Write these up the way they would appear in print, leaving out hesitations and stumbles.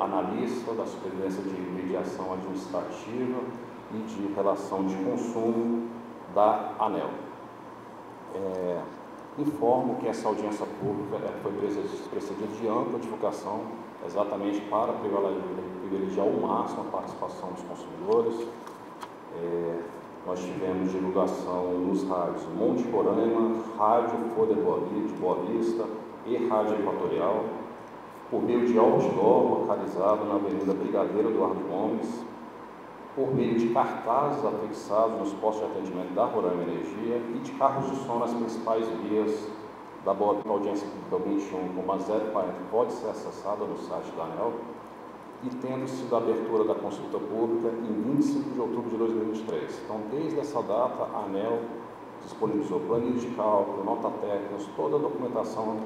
analista da Superintendência de Mediação Administrativa e de Relação de Consumo da ANEEL. Informo que essa audiência pública foi precedida de ampla divulgação, exatamente para privilegiar ao máximo a participação dos consumidores. Nós tivemos divulgação nos rádios Monte Roraima, Rádio Folha de Boa Vista e Rádio Equatorial, por meio de outdoor localizado na Avenida Brigadeiro Eduardo Gomes, por meio de cartazes afixados nos postos de atendimento da Roraima Energia e de carros de som nas principais vias da audiência pública 21,040, que pode ser acessada no site da ANEEL, e tendo sido a abertura da consulta pública em 25 de outubro de 2023. Então, desde essa data, a ANEEL disponibilizou planilhas de cálculo, nota técnicas, toda a documentação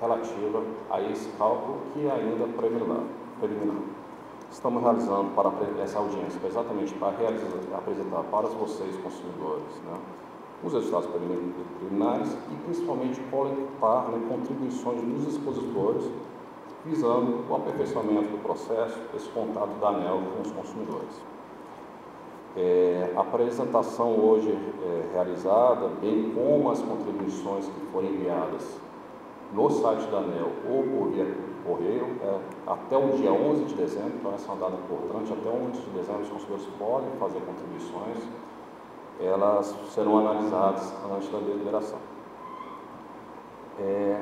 relativa a esse cálculo, que é ainda preliminar. Estamos realizando para essa audiência exatamente para apresentar para vocês, consumidores, os resultados preliminares e principalmente coletar contribuições dos expositores, visando o aperfeiçoamento do processo, esse contato da ANEEL com os consumidores. A apresentação hoje realizada, bem como as contribuições que foram enviadas no site da ANEEL ou por via correio, até o dia 11 de dezembro, então essa é uma data importante, até 11 de dezembro os consumidores podem fazer contribuições, elas serão analisadas antes da deliberação.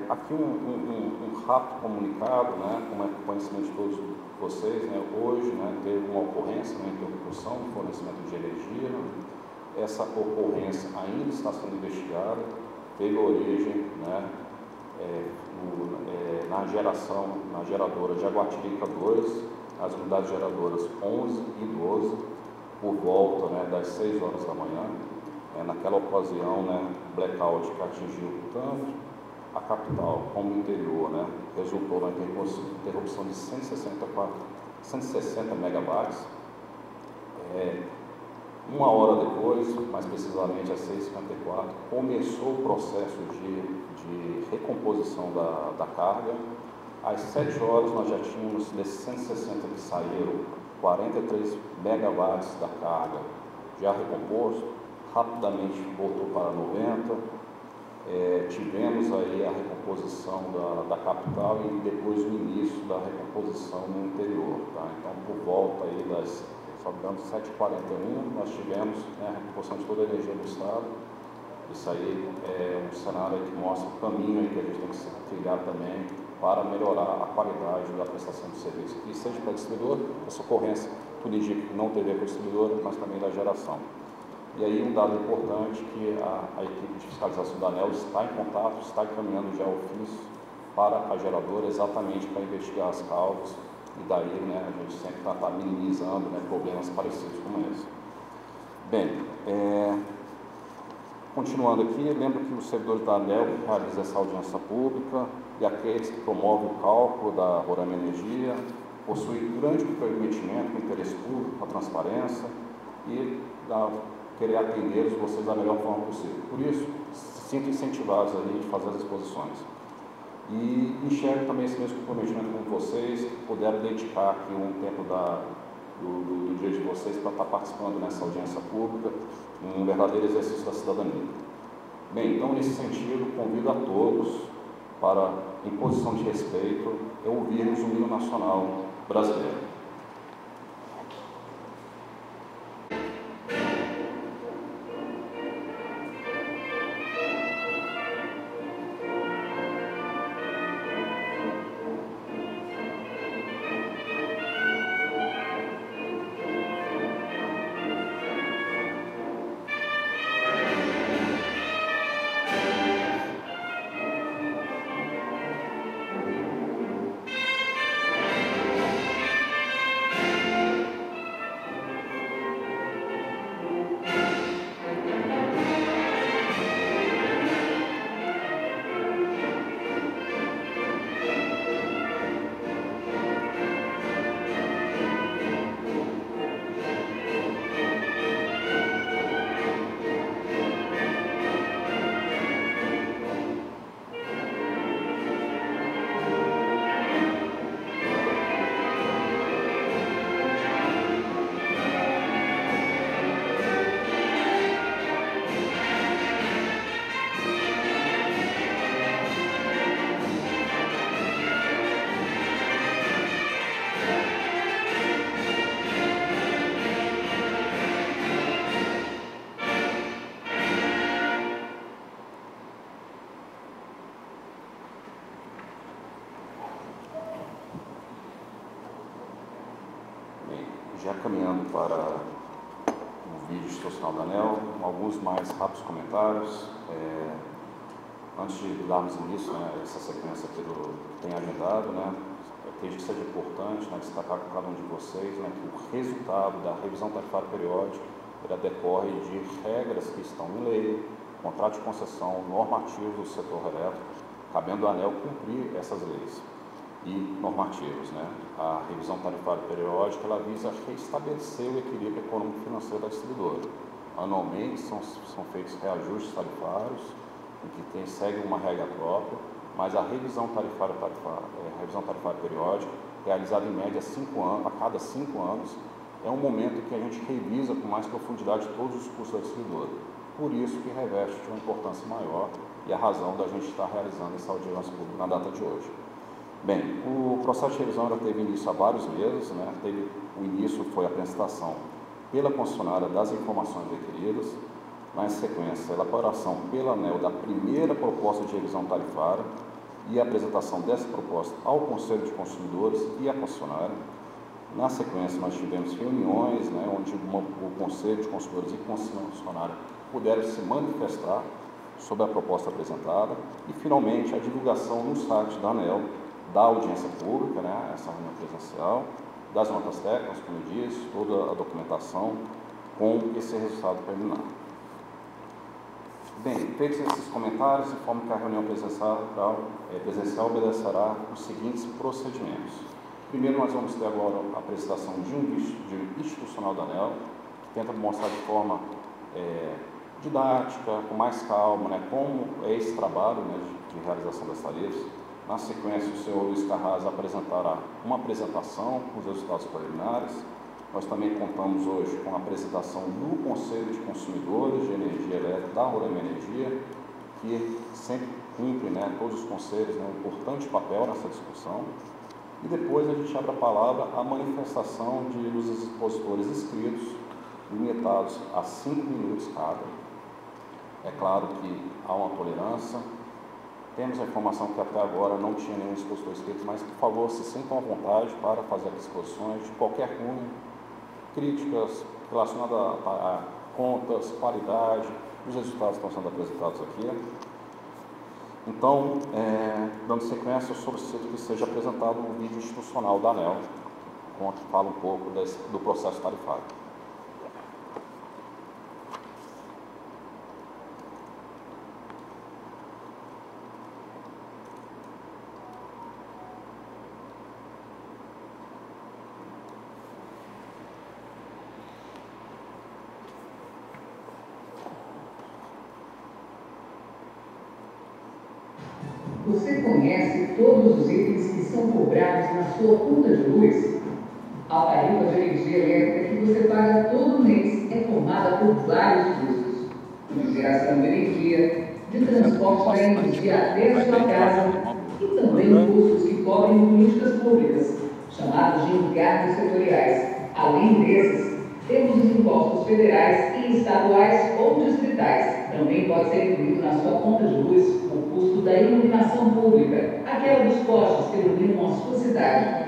Aqui um rápido comunicado, como é conhecimento de todos vocês, hoje teve uma ocorrência, uma interrupção do fornecimento de energia. Essa ocorrência ainda está sendo investigada, teve origem na geradora de Jaguatirica 2, as unidades geradoras 11 e 12, por volta das 6 horas da manhã. Naquela ocasião, blackout que atingiu tanto a capital como o interior, resultou na interrupção de 160 megawatts. Uma hora depois, mais precisamente às 6h54, começou o processo de recomposição da carga. Às 7 horas nós já tínhamos, desses 160 que saíram, 43 megawatts da carga já recomposto, rapidamente voltou para 90. Tivemos aí a recomposição da capital e depois o início da recomposição no interior. Então, por volta aí das 7h41, nós tivemos a recomposição de toda a energia do Estado. Isso aí é um cenário que mostra o caminho que a gente tem que se trilhar também para melhorar a qualidade da prestação de serviço, e seja para o distribuidor, essa ocorrência, tudo indica que não teve para o distribuidor, mas também da geração. E aí um dado importante que a equipe de fiscalização da ANEEL está em contato, está encaminhando já ofício para a geradora, exatamente para investigar as causas, e daí a gente sempre está minimizando problemas parecidos como esse. Bem, continuando aqui, lembro que os servidores da ANEEL que realizam essa audiência pública e aqueles que promovem o cálculo da Roraima Energia possuem grande comprometimento com o interesse público, com a transparência e querer atender vocês da melhor forma possível. Por isso, se sinto incentivados a fazer as exposições. E enxergo também esse mesmo comprometimento com vocês, que puderam dedicar aqui um tempo do dia de vocês para estar participando nessa audiência pública, um verdadeiro exercício da cidadania. Bem, então, nesse sentido, convido a todos para, em posição de respeito, ouvirmos o hino nacional brasileiro. já caminhando para o vídeo institucional da ANEEL, alguns mais rápidos comentários. Antes de darmos início, essa sequência que eu tenho agendado, acredito que seja importante destacar com cada um de vocês que o resultado da revisão tarifária periódica decorre de regras que estão em lei, contrato de concessão, normativos do setor elétrico, cabendo à ANEEL cumprir essas leis e normativos. A revisão tarifária periódica ela visa restabelecer o equilíbrio econômico-financeiro da distribuidora. Anualmente são feitos reajustes tarifários, em que segue uma regra própria, mas a revisão tarifária periódica, realizada em média a cada 5 anos, é um momento em que a gente revisa com mais profundidade todos os custos da distribuidora. Por isso que reveste uma importância maior e a razão da gente estar realizando essa audiência pública na data de hoje. Bem, o processo de revisão já teve início há vários meses, o início foi a apresentação pela concessionária das informações requeridas, na sequência, a elaboração pela ANEEL da primeira proposta de revisão tarifária e a apresentação dessa proposta ao Conselho de Consumidores e à concessionária. Na sequência, nós tivemos reuniões, onde o Conselho de Consumidores e concessionária puderam se manifestar sobre a proposta apresentada e, finalmente, a divulgação no site da ANEEL da audiência pública, essa reunião presencial, das notas técnicas, como eu disse, toda a documentação com esse resultado preliminar. Bem, feitos esses comentários, informo que a reunião presencial obedecerá os seguintes procedimentos. Primeiro, nós vamos ter agora a apresentação de um vídeo institucional da ANEEL, que tenta mostrar de forma didática, com mais calma, como é esse trabalho de realização das tarifas. Na sequência, o senhor Luiz Carrasco apresentará uma apresentação com os resultados preliminares. Nós também contamos hoje com a apresentação do Conselho de Consumidores de Energia Elétrica da Roraima Energia, que sempre cumpre todos os conselhos um importante papel nessa discussão. E depois a gente abre a palavra à manifestação dos expositores inscritos, limitados a 5 minutos cada. É claro que há uma tolerância. Temos a informação que até agora não tinha nenhum expositor inscrito, mas, por favor, se sintam à vontade para fazer exposições de qualquer cunho, críticas relacionadas a contas, qualidade, os resultados que estão sendo apresentados aqui. Então, dando sequência, eu solicito que seja apresentado um vídeo institucional da ANEEL, que fala um pouco do processo tarifário. Você conhece todos os itens que são cobrados na sua conta de luz? A tarifa de energia elétrica que você paga todo mês é formada por vários custos, de geração de energia, de transporte da energia até a sua casa e também custos que cobrem políticas públicas, chamados de encargos setoriais. Além desses, temos os impostos federais e estaduais ou distritais. Também pode ser incluído na sua conta de luz o custo da iluminação pública, aquela dos postes que iluminam a sua cidade.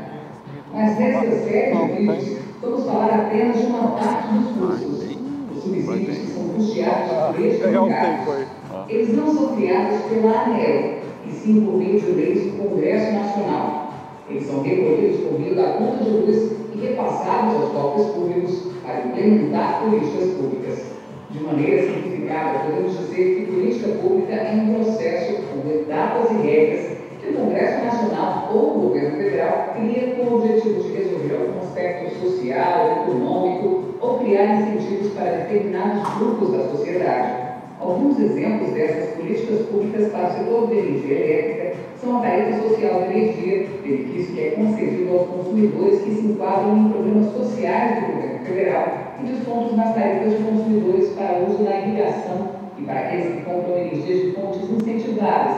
Mas nessa série de vídeos, vamos falar apenas de uma parte dos custos. Os subsídios que são custeados por este mercado. Eles não são criados pela ANEEL, e sim por meio de leis do Congresso Nacional. Eles são recolhidos por meio da conta de luz e repassados aos cofres públicos para implementar políticas públicas. De maneira simplificada, podemos dizer que política pública é um processo com etapas e regras que o Congresso Nacional ou o Governo Federal cria com o objetivo de resolver algum aspecto social, econômico ou criar incentivos para determinados grupos da sociedade. Alguns exemplos dessas políticas públicas para o setor de energia elétrica são a tarifa social de energia, benefício que é concedido aos consumidores que se enquadram em programas sociais do Governo Federal, e descontos nas tarifas de consumidores para uso na irrigação e para aqueles que compram energias de fontes incentivadas,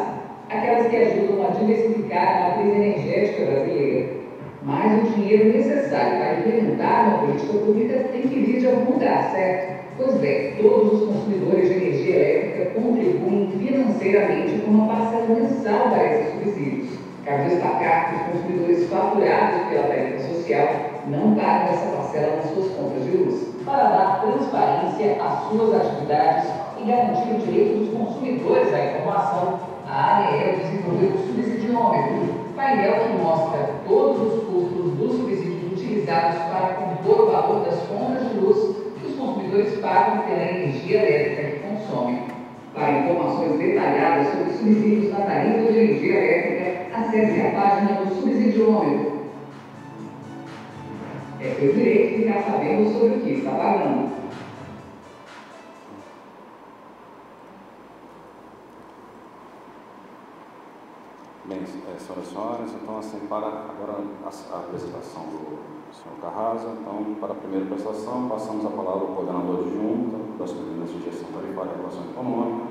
aquelas que ajudam a diversificar a matriz energética brasileira. Mas o dinheiro necessário para implementar uma política pública tem que vir de algum lugar, certo? Pois bem, todos os consumidores de energia elétrica contribuem financeiramente com uma parcela para esses subsídios. Cabe destacar que os consumidores faturados pela tarifa social não pagam essa parcela nas suas contas de luz. Para dar transparência às suas atividades e garantir o direito dos consumidores à informação, a ANEEL desenvolveu o subsidiômetro, painel que mostra todos os custos dos subsídios utilizados para compor o valor das contas de luz que os consumidores pagam pela energia elétrica que consomem. Para informações detalhadas sobre subsídios na tarifa de energia elétrica, acesse a página do subsidiômetro. É seu direito ficar sabendo sobre o que está pagando. Bem, senhoras e senhores, então, assim, para agora a apresentação do senhor Carrasa, então, para a primeira apresentação, passamos a palavra ao coordenador adjunto das medidas de gestão tarifária e regulação econômica,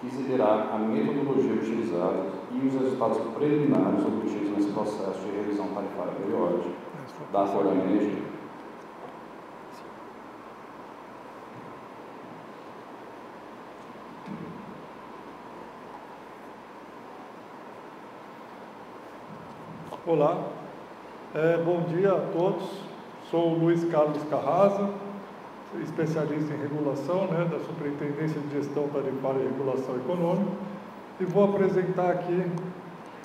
que exibirá a metodologia utilizada e os resultados preliminares obtidos nesse processo de revisão tarifária periódica da Coram Energia. Olá, bom dia a todos. Sou o Luiz Carlos Carrasa, especialista em regulação, da Superintendência de Gestão Tarifária e Regulação Econômica, e vou apresentar aqui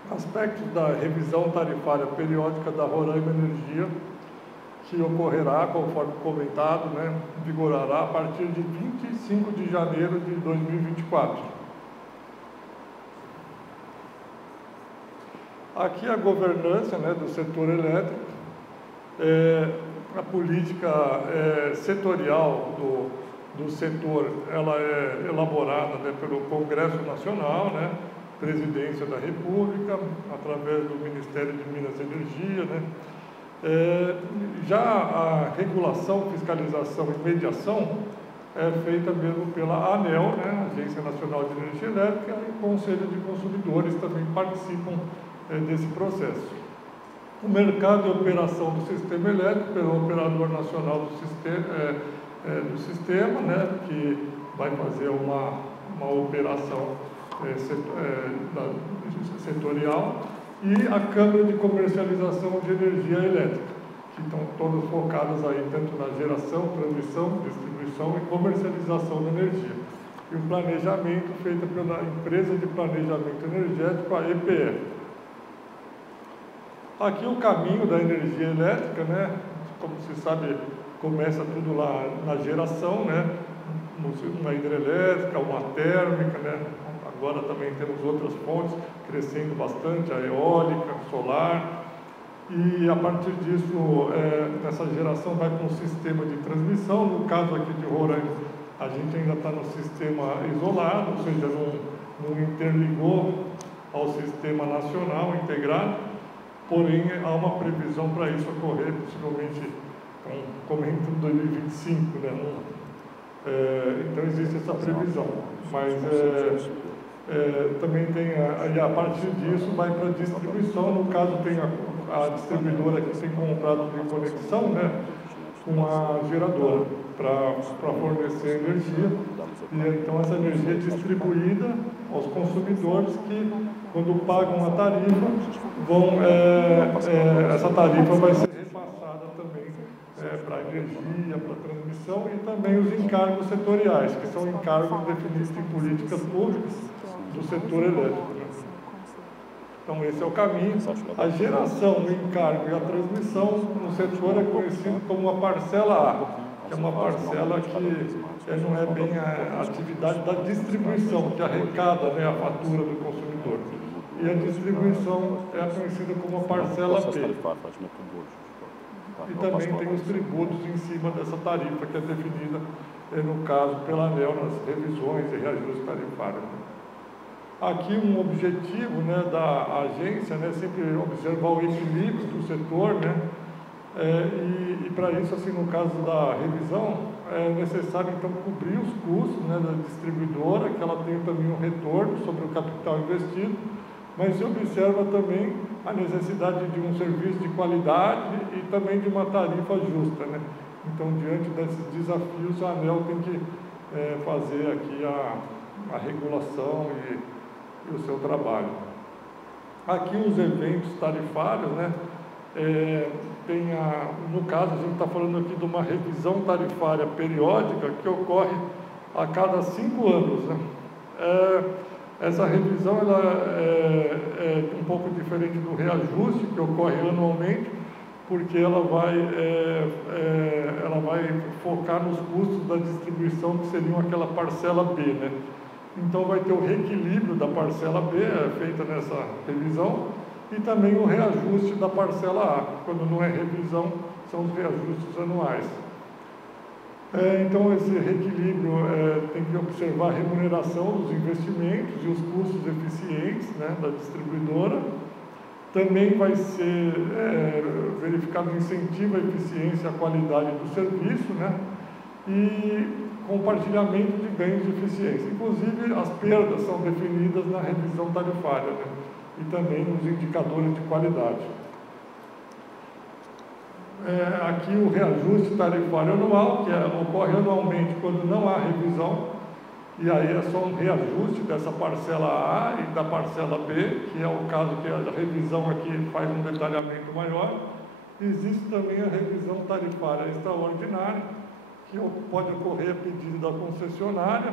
aspectos da revisão tarifária periódica da Roraima Energia, que ocorrerá, conforme comentado, vigorará a partir de 25 de janeiro de 2024. Aqui a governança do setor elétrico, a política setorial do setor, ela é elaborada pelo Congresso Nacional, Presidência da República, através do Ministério de Minas e Energia, já a regulação, fiscalização e mediação é feita mesmo pela ANEEL, Agência Nacional de Energia Elétrica, e o Conselho de Consumidores também participam desse processo. O mercado de operação do sistema elétrico pelo Operador Nacional do Sistema, que vai fazer uma operação setorial, e a Câmara de Comercialização de Energia Elétrica, que estão todas focadas aí tanto na geração, transmissão, distribuição e comercialização da energia. E o planejamento feito pela Empresa de Planejamento Energético, a EPE. Aqui o caminho da energia elétrica, como se sabe, começa tudo lá na geração, uma hidrelétrica, uma térmica, agora também temos outras fontes crescendo bastante, a eólica, solar, e a partir disso, essa geração vai para um sistema de transmissão. No caso aqui de Roraima, a gente ainda está no sistema isolado, ou seja, não interligou ao sistema nacional integrado. Porém, há uma previsão para isso ocorrer, possivelmente, comenta em 2025, então existe essa previsão. Mas também tem, a partir disso, vai para a distribuição. No caso, tem a distribuidora que tem comprado de conexão, com a geradora, para fornecer energia. E então essa energia é distribuída aos consumidores que, quando pagam a tarifa, essa tarifa vai ser repassada também para a energia, para a transmissão, e também os encargos setoriais, que são encargos definidos em políticas públicas do setor elétrico. Então esse é o caminho. A geração, o encargo e a transmissão no setor é conhecido como a parcela A, que é uma parcela que não é bem a atividade da distribuição, que arrecada a fatura do consumidor. E a distribuição é conhecida como a parcela B. E também tem os tributos em cima dessa tarifa, que é definida, no caso, pela ANEEL nas revisões e reajustes tarifários. Aqui um objetivo da agência, sempre observar o equilíbrio do setor, e para isso, assim, no caso da revisão, é necessário então cobrir os custos da distribuidora, que ela tenha também um retorno sobre o capital investido, mas se observa também a necessidade de um serviço de qualidade e também de uma tarifa justa. Então, diante desses desafios, a ANEEL tem que fazer aqui a regulação e o seu trabalho. Aqui os eventos tarifários, no caso, a gente está falando aqui de uma revisão tarifária periódica que ocorre a cada 5 anos, né? Essa revisão ela é um pouco diferente do reajuste, que ocorre anualmente, porque ela vai focar nos custos da distribuição, que seriam aquela parcela B, né? Então vai ter o reequilíbrio da parcela B, feita nessa revisão, e também o reajuste da parcela A. Quando não é revisão, são os reajustes anuais. Então, esse reequilíbrio tem que observar a remuneração dos investimentos e os custos eficientes, né, da distribuidora. Também vai ser verificado o incentivo à eficiência e à qualidade do serviço, né, e compartilhamento de ganhos de eficiência. Inclusive, as perdas são definidas na revisão tarifária, né, e também nos indicadores de qualidade. Aqui o reajuste tarifário anual, que ocorre anualmente quando não há revisão, e aí é só um reajuste dessa parcela A e da parcela B, que é o caso que a revisão aqui faz um detalhamento maior. Existe também a revisão tarifária extraordinária, que pode ocorrer a pedido da concessionária,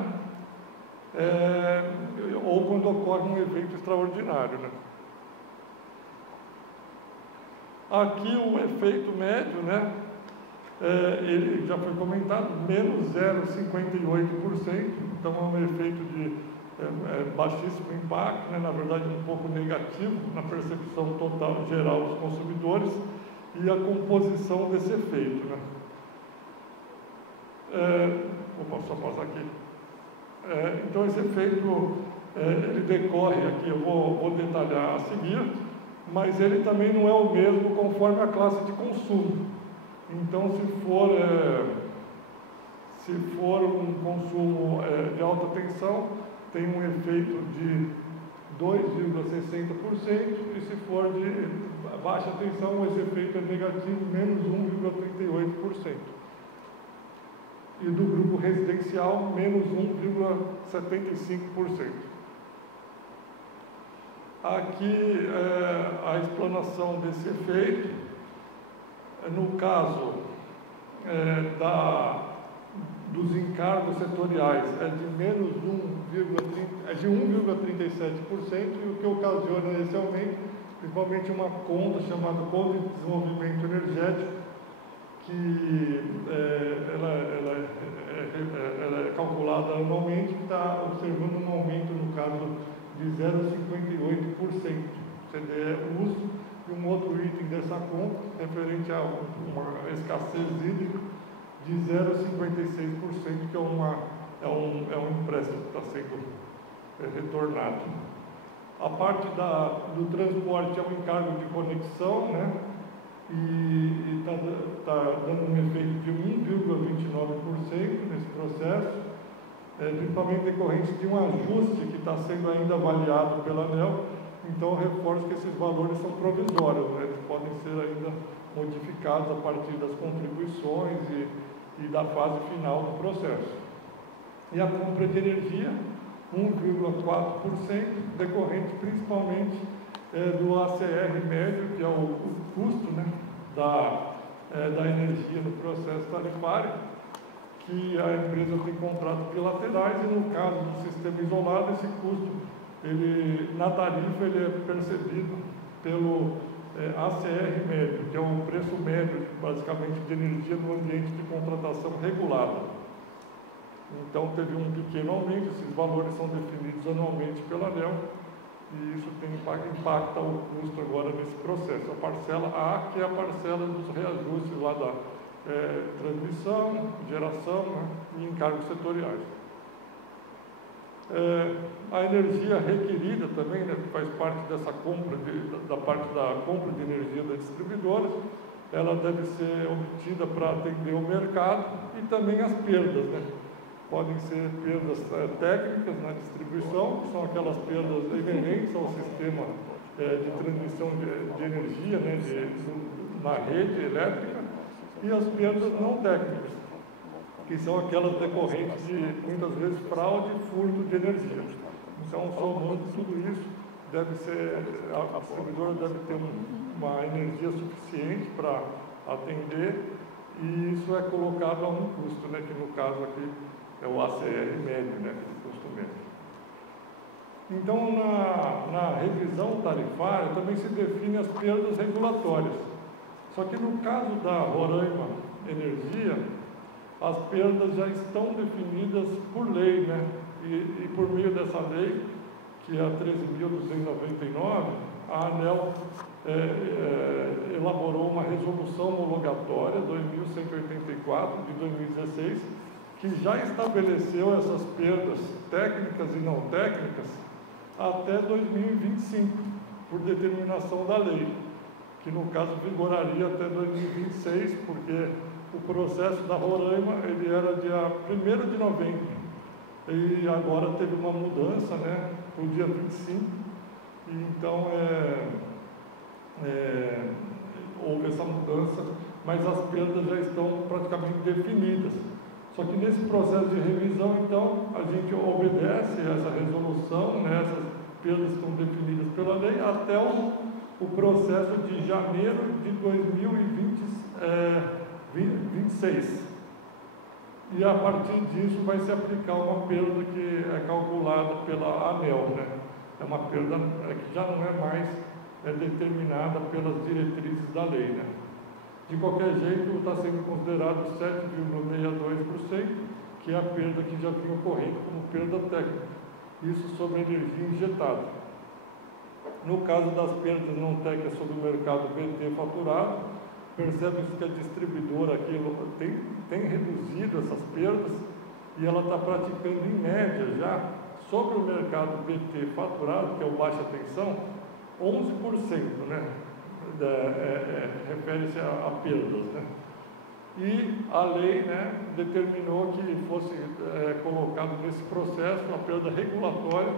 ou quando ocorre um evento extraordinário, né? Aqui o efeito médio, né, ele já foi comentado, menos 0,58%, então é um efeito de baixíssimo impacto, né, na verdade um pouco negativo na percepção total geral dos consumidores e a composição desse efeito, né. Vou só passar aqui. Então esse efeito, ele decorre aqui, eu vou detalhar a seguir, mas ele também não é o mesmo conforme a classe de consumo. Então, se for um consumo de alta tensão, tem um efeito de 2,60%, e se for de baixa tensão, esse efeito é negativo, menos 1,38%. E do grupo residencial, menos 1,75%. Aqui a explanação desse efeito, no caso dos encargos setoriais, é de menos 1,37%, e o que ocasiona esse aumento, principalmente uma conta chamada Conta de Desenvolvimento Energético, que ela é calculada anualmente, que está observando um aumento, no caso, de 0,58%. CDE uso, e um outro item dessa conta, referente a uma escassez hídrica, de 0,56%, que é um empréstimo que está sendo retornado. A parte do transporte é um encargo de conexão, né? E está dando um efeito de 1,29% nesse processo, principalmente decorrente de um ajuste que está sendo ainda avaliado pela ANEEL. Então, eu reforço que esses valores são provisórios, né? Eles podem ser ainda modificados a partir das contribuições e da fase final do processo. E a compra de energia, 1,4%, decorrente principalmente do ACR médio, que é o custo, né, da energia no processo tarifário, que a empresa tem contratos bilaterais, e no caso do sistema isolado, esse custo, na tarifa, ele é percebido pelo ACR médio, que é o preço médio, basicamente, de energia no ambiente de contratação regulada. Então, teve um pequeno aumento, esses valores são definidos anualmente pela ANEEL, e isso impacta o custo agora nesse processo. A parcela A, que é a parcela dos reajustes lá da transmissão, geração, né, e encargos setoriais. A energia requerida também, né, que faz parte dessa compra, da parte da compra de energia das distribuidoras, ela deve ser obtida para atender o mercado, e também as perdas, né? Podem ser perdas técnicas na distribuição, que são aquelas perdas inerentes ao sistema de transmissão de energia, né, na rede elétrica, e as perdas não técnicas, que são aquelas decorrentes de, muitas vezes, fraude e furto de energia. Então, somando tudo isso, a distribuidora deve ter um uma energia suficiente para atender, e isso é colocado a um custo, né, que no caso aqui é o ACR médio, né, o custo médio. Então, na revisão tarifária também se define as perdas regulatórias. Só que no caso da Roraima Energia, as perdas já estão definidas por lei, né? E por meio dessa lei, que é a 13.299, a ANEEL elaborou uma resolução homologatória 2184 de 2016, que já estabeleceu essas perdas técnicas e não técnicas até 2025, por determinação da lei, que no caso vigoraria até 2026, porque o processo da Roraima ele era dia 1º de novembro, e agora teve uma mudança, né, para o dia 25, e então houve essa mudança, mas as perdas já estão praticamente definidas. Só que nesse processo de revisão, então, a gente obedece a essa resolução, né, essas perdas estão definidas pela lei, até o processo de janeiro de 2026. E a partir disso vai se aplicar uma perda que é calculada pela ANEEL, né? É uma perda que já não é mais determinada pelas diretrizes da lei, né? De qualquer jeito, está sendo considerado 7,62%, que é a perda que já vinha ocorrendo como perda técnica. Isso sobre a energia injetada. No caso das perdas não técnicas sobre o mercado BT faturado, percebe-se que a distribuidora aqui tem reduzido essas perdas, e ela está praticando em média já sobre o mercado BT faturado, que é o baixa tensão, 11%, né? Refere-se a perdas, né? E a lei, né, determinou que fosse colocado nesse processo uma perda regulatória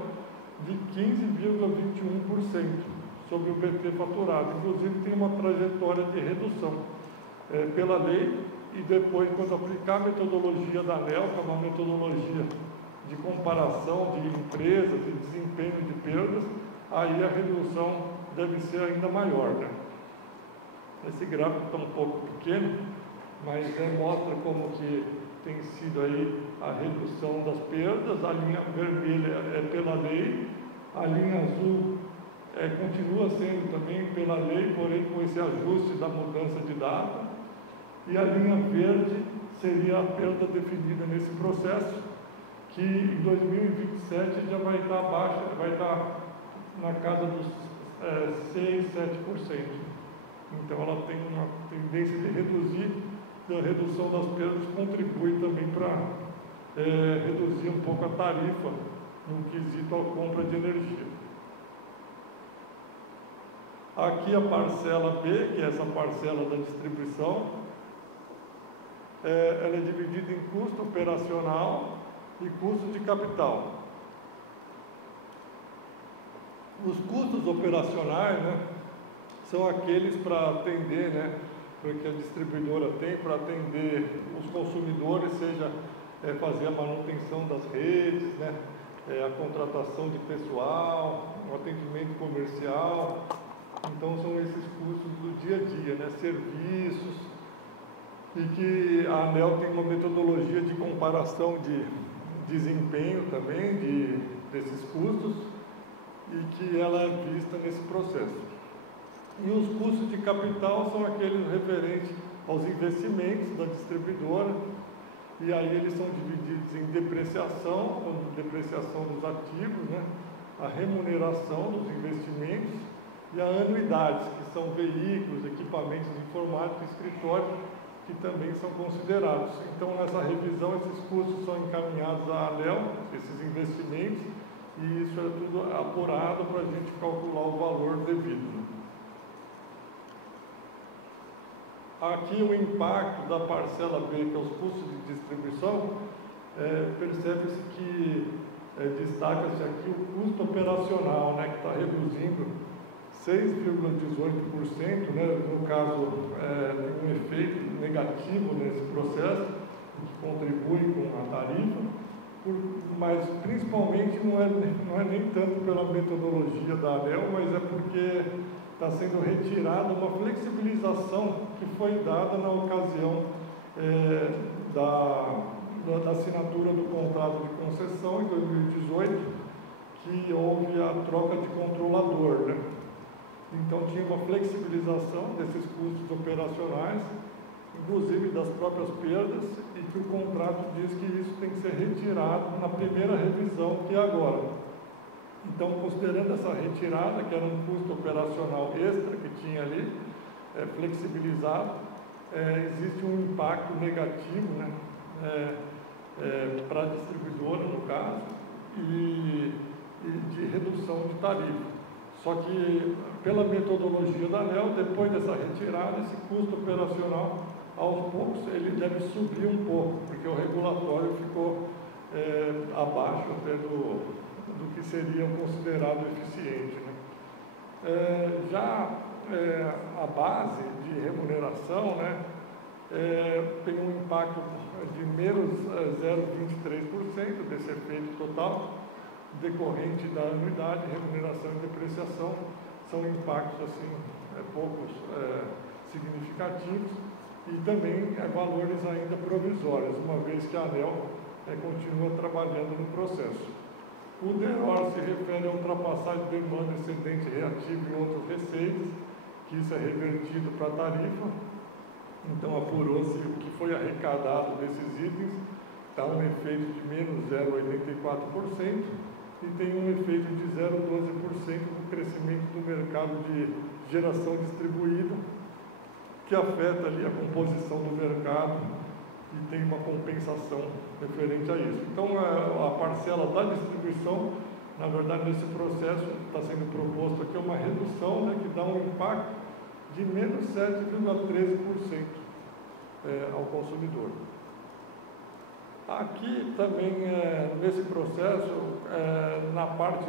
de 15,21% sobre o BT faturado. Inclusive tem uma trajetória de redução pela lei, e depois, quando aplicar a metodologia da ANEEL, que é uma metodologia de comparação de empresas e desempenho de perdas, aí a redução deve ser ainda maior, né? Esse gráfico está um pouco pequeno, mas mostra como que tem sido aí a redução das perdas. A linha vermelha é pela lei, a linha azul continua sendo também pela lei, porém com esse ajuste da mudança de data, e a linha verde seria a perda definida nesse processo, que em 2027 já vai estar abaixo, vai estar na casa dos 6, 7%. Então ela tem uma tendência de reduzir, e a redução das perdas contribui também para reduzir um pouco a tarifa no quesito à compra de energia. Aqui a parcela B, que é essa parcela da distribuição, ela é dividida em custo operacional e custo de capital. Os custos operacionais, né, são aqueles para atender, né, que a distribuidora tem para atender os consumidores, seja fazer a manutenção das redes, né, a contratação de pessoal, o atendimento comercial. Então são esses custos do dia a dia, né, serviços, e que a ANEEL tem uma metodologia de comparação de desempenho também desses custos, e que ela é vista nesse processo. E os custos de capital são aqueles referentes aos investimentos da distribuidora, e aí eles são divididos em depreciação dos ativos, né, a remuneração dos investimentos e a anuidades, que são veículos, equipamentos informáticos, escritórios, que também são considerados. Então, nessa revisão, esses custos são encaminhados à ANEEL, esses investimentos, e isso é tudo apurado para a gente calcular o valor devido. Aqui o impacto da parcela B, que é os custos de distribuição, percebe-se que destaca-se aqui o custo operacional, né, que está reduzindo 6,18%, né, no caso, tem um efeito negativo nesse processo, que contribui com a tarifa, mas principalmente não é nem tanto pela metodologia da ANEEL, mas é porque está sendo retirada uma flexibilização que foi dada na ocasião da assinatura do contrato de concessão em 2018, que houve a troca de controlador, né? Então tinha uma flexibilização desses custos operacionais, inclusive das próprias perdas, e que o contrato diz que isso tem que ser retirado na primeira revisão, que é agora. Então, considerando essa retirada, que era um custo operacional extra que tinha ali, flexibilizado, existe um impacto negativo, né, para a distribuidora, no caso, e de redução de tarifa. Só que, pela metodologia da ANEEL, depois dessa retirada, esse custo operacional, aos poucos, ele deve subir um pouco, porque o regulatório ficou abaixo até do que seria considerado eficiente, né? A base de remuneração, né, tem um impacto de menos 0,23% desse efeito total, decorrente da anuidade, remuneração e depreciação. São impactos assim, poucos significativos, e também valores ainda provisórios, uma vez que a ANEEL continua trabalhando no processo. O DEROR se refere a ultrapassagem de demanda, excedente reativo e outras receitas, que isso é revertido para a tarifa. Então, apurou-se o que foi arrecadado desses itens, dá um efeito de menos 0,84% e tem um efeito de 0,12% do crescimento do mercado de geração distribuída, que afeta ali a composição do mercado e tem uma compensação referente a isso. Então, a parcela da distribuição, na verdade, nesse processo está sendo proposto aqui uma redução, né, que dá um impacto de menos 7,13% ao consumidor. Aqui também, nesse processo, na parte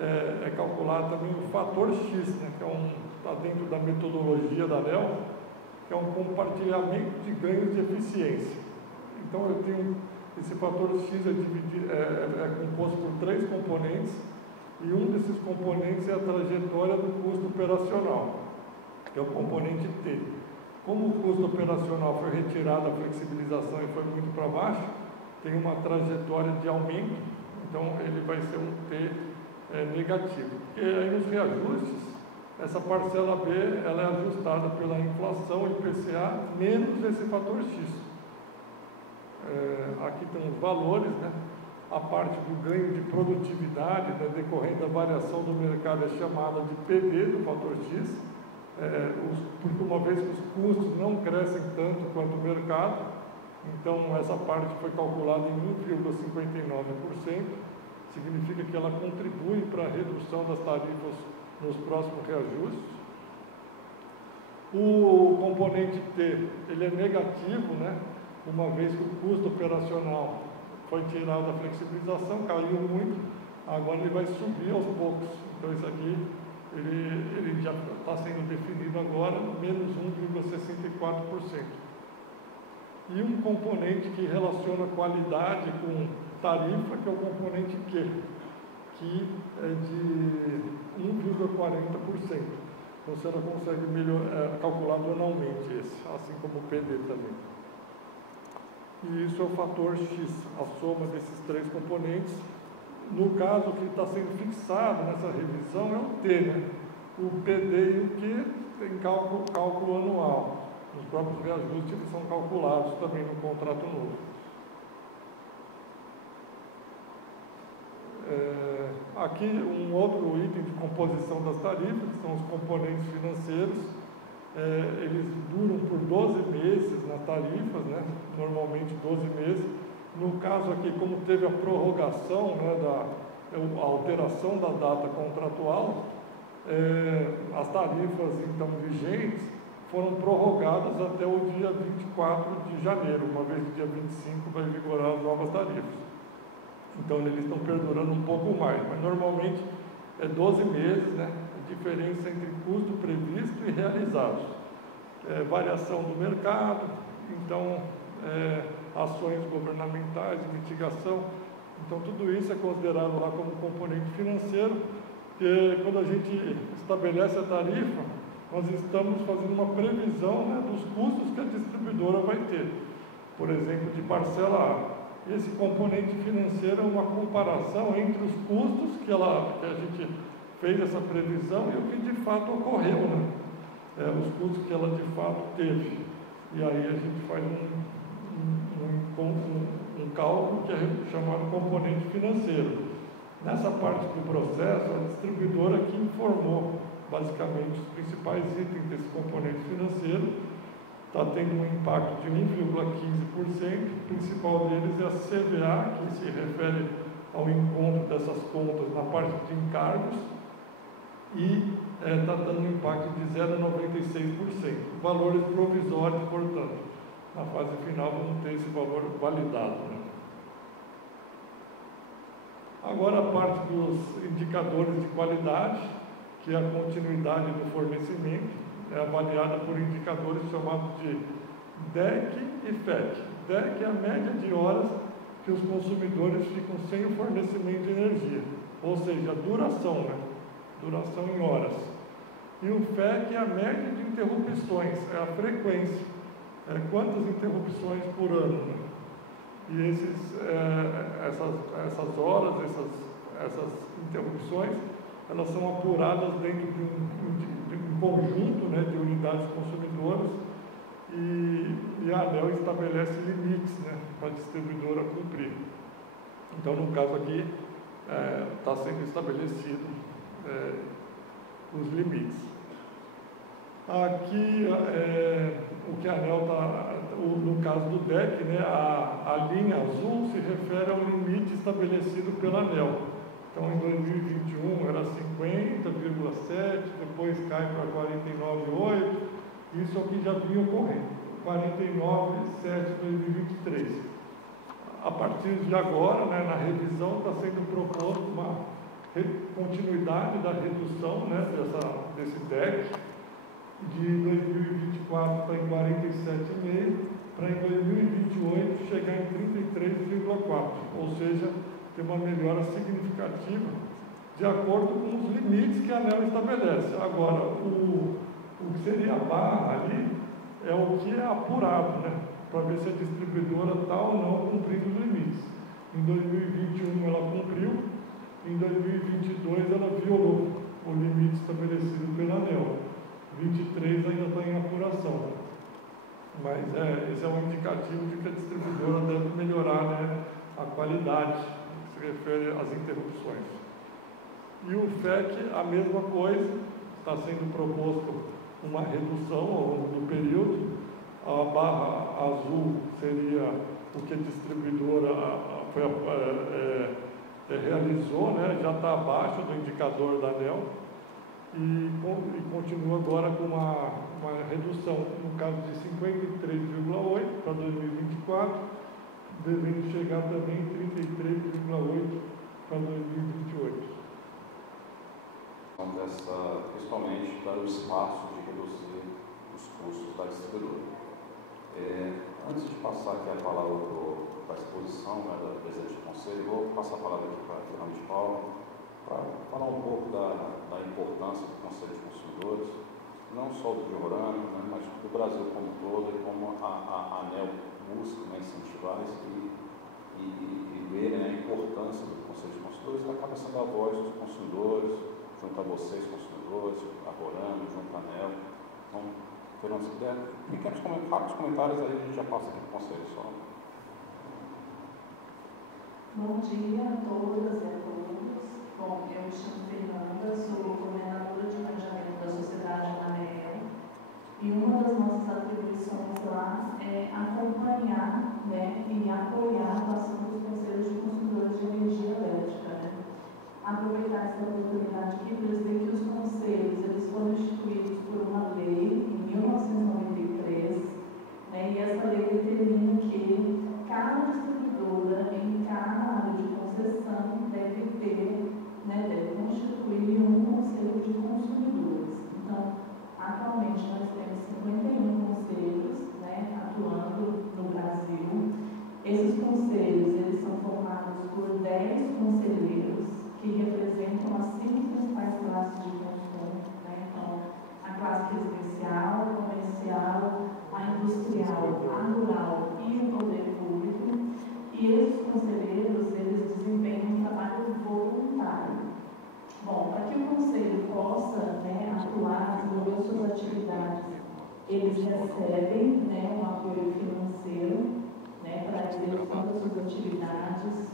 é calculado também o fator X, né, que está dentro da metodologia da ANEEL, que é um compartilhamento de ganhos de eficiência. Então, eu tenho esse fator X é composto por 3 componentes, e um desses componentes é a trajetória do custo operacional, que é o componente T. Como o custo operacional foi retirado, a flexibilização e foi muito para baixo, tem uma trajetória de aumento, então ele vai ser um T negativo. E aí nos reajustes, essa parcela B ela é ajustada pela inflação, IPCA, menos esse fator X. Aqui tem os valores, né? A parte do ganho de produtividade, né, decorrente da variação do mercado, é chamada de PD do fator X, porque uma vez que os custos não crescem tanto quanto o mercado, então essa parte foi calculada em 1,59%, significa que ela contribui para a redução das tarifas nos próximos reajustes. O componente T, ele é negativo, né? Uma vez que o custo operacional foi tirado da flexibilização, caiu muito, agora ele vai subir aos poucos. Então isso aqui, ele já está sendo definido agora, menos 1,64%. E um componente que relaciona qualidade com tarifa, que é o componente Q, que é de 1,40%. Então, você não consegue calcular anualmente esse, assim como o PD também. E isso é o fator X, a soma desses 3 componentes. No caso, o que está sendo fixado nessa revisão é o T, né? O PD e o Q tem cálculo anual. Os próprios reajustes eles são calculados também no contrato novo. Aqui um outro item de composição das tarifas, que são os componentes financeiros. Eles duram por 12 meses nas tarifas, né? Normalmente 12 meses. No caso aqui, como teve a prorrogação, né, a alteração da data contratual, as tarifas então vigentes foram prorrogadas até o dia 24 de janeiro, uma vez que dia 25 vai vigorar as novas tarifas. Então eles estão perdurando um pouco mais, mas normalmente é 12 meses, né? A diferença entre custo previsto e realizado. Variação do mercado, então ações governamentais de mitigação. Então tudo isso é considerado lá como componente financeiro, que quando a gente estabelece a tarifa, nós estamos fazendo uma previsão, né, dos custos que a distribuidora vai ter, por exemplo, de parcela A. Esse componente financeiro é uma comparação entre os custos que a gente fez essa previsão e o que de fato ocorreu, né? Os custos que ela de fato teve. E aí a gente faz um cálculo que é chamado componente financeiro. Nessa parte do processo, a distribuidora que informou basicamente os principais itens desse componente financeiro. Está tendo um impacto de 1,15%, o principal deles é a CVA, que se refere ao encontro dessas contas na parte de encargos, e está dando um impacto de 0,96%. Valores provisórios, portanto, na fase final vamos ter esse valor validado, né? Agora a parte dos indicadores de qualidade, que é a continuidade do fornecimento, é avaliada por indicadores chamados de DEC e FEC. DEC é a média de horas que os consumidores ficam sem o fornecimento de energia, ou seja, a duração, né? Duração em horas. E o FEC é a média de interrupções, é a frequência, quantas interrupções por ano, né? E essas horas, essas interrupções, elas são apuradas dentro de um conjunto, né, de unidades consumidoras, e a ANEEL estabelece limites, né, para a distribuidora cumprir. Então, no caso aqui, está sendo estabelecido os limites. Aqui, o que a ANEEL está, no caso do DEC, né, a linha azul se refere ao limite estabelecido pela ANEEL. Então, em 2021 era 50,7, depois cai para 49,8, isso é o que já vinha ocorrendo, 49,7 em 2023. A partir de agora, né, na revisão, está sendo proposto uma continuidade da redução, né, desse DEC, de 2024 está em 47,5, para em 2028 chegar em 33,4, ou seja, tem uma melhora significativa de acordo com os limites que a ANEEL estabelece. Agora, o que seria a barra ali é o que é apurado, né, para ver se a distribuidora está ou não cumprindo os limites. Em 2021 ela cumpriu, em 2022 ela violou o limite estabelecido pela ANEEL. 23 ainda está em apuração. Mas esse é um indicativo de que a distribuidora deve melhorar, né, a qualidade, que se refere às interrupções. E o FEC, a mesma coisa, está sendo proposto uma redução ao longo do período. A barra azul seria o que a distribuidora realizou, né, já está abaixo do indicador da ANEEL, e continua agora com uma redução, no caso de 53,8 para 2024, devendo chegar também em 33,8 para 2028. Principalmente para o espaço de reduzir os custos da distribuidora. Antes de passar aqui a palavra para a exposição, né, da presidente do Conselho, vou passar a palavra aqui para a Fernanda de Paula, para falar um pouco da importância do Conselho de Consumidores, não só do Rio Grande, né, mas do Brasil como um todo, e como a ANEEL busca, né, incentivar isso e ver, né, a importância do Conselho de Consumidores. Ela acaba sendo a voz dos consumidores, junto a vocês, consumidores, a Roraima, junto à ANEEL. Então, Fernando, se puder, pequenos rápidos comentários, aí a gente já passa aqui para o Conselho só. Bom dia a todas e a todos. Bom, eu me chamo Fernanda, sou coordenadora de planejamento da sociedade na ANEEL, e uma das nossas atribuições lá é acompanhar, né, e apoiar a atuação dos conselhos de consumidores de energia elétrica, né. Aproveitar essa oportunidade aqui para dizer que os conselhos eles foram instituídos por uma lei em 1993, né, e essa lei determina que cada distribuidora em cada área de concessão deve ter, né, deve constituir um conselho de consumidores. Então, atualmente nós temos 51 conselhos, né, atuando no Brasil. Esses conselhos eles são formados por 10 conselheiros que representam as 5 principais societário. Bom, para que o Conselho possa, né, atuar, desenvolver suas atividades, eles recebem, né, um apoio financeiro, né, para a execução das suas atividades,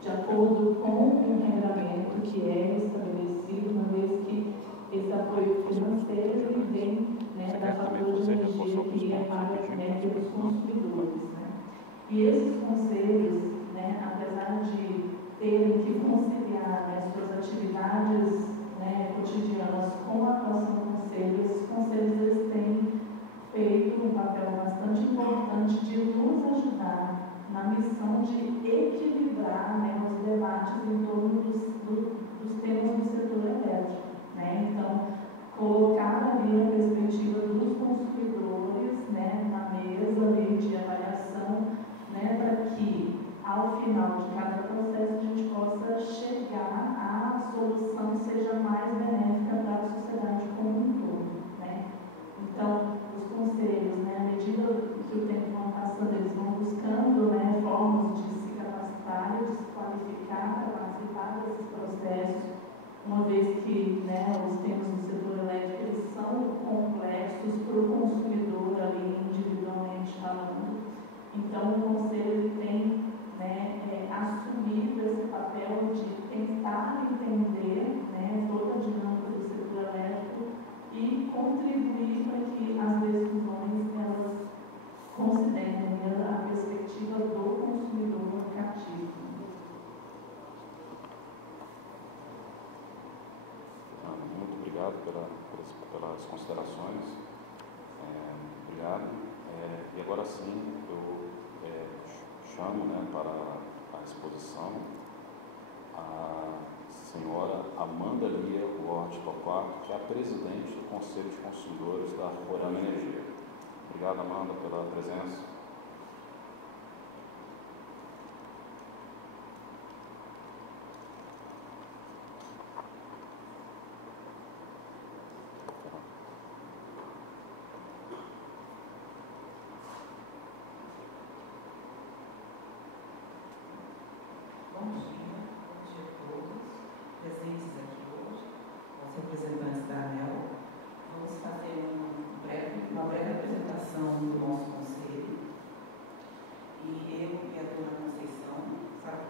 de acordo com um regramento que é estabelecido, uma vez que esse apoio financeiro ele vem, né, da fatura de energia que é paga, né, pelos consumidores. Né. E esses conselhos, né, apesar de terem que conciliar, né, suas atividades, né, cotidianas com a atuação do conselho, esses conselhos eles têm feito um papel bastante importante de nos ajudar na missão de equilibrar, né, os debates em torno dos temas do setor elétrico. Né? Então, colocar ali a perspectiva dos consumidores, né, na mesa ali de avaliação, né, para que, ao final de cada processo, a gente possa chegar à solução que seja mais benéfica para a sociedade como um todo. Né? Então, os conselhos, né, à medida que o tempo vai passando, eles vão buscando, né, formas de se capacitar e de se qualificar para participar desses processos, uma vez que, né, os temas do setor elétrico eles são complexos para o consumidor ali individualmente falando. Então, o Conselho ele tem, né, assumido esse papel de tentar entender, né, toda a dinâmica do setor elétrico e contribuir para que as decisões elas considerem, né, a perspectiva do consumidor cativo. Muito obrigado pelas considerações. Obrigado. E agora sim, eu chamo, né, para a exposição a senhora Amanda Lia Ward Torquato, que é a presidente do Conselho de Consumidores da Roraima Energia. Obrigado, Amanda, pela presença. Bom dia a todos presentes aqui hoje, aos representantes da ANEEL. Vamos fazer uma breve apresentação do nosso conselho. E eu e a dona Conceição, sabe?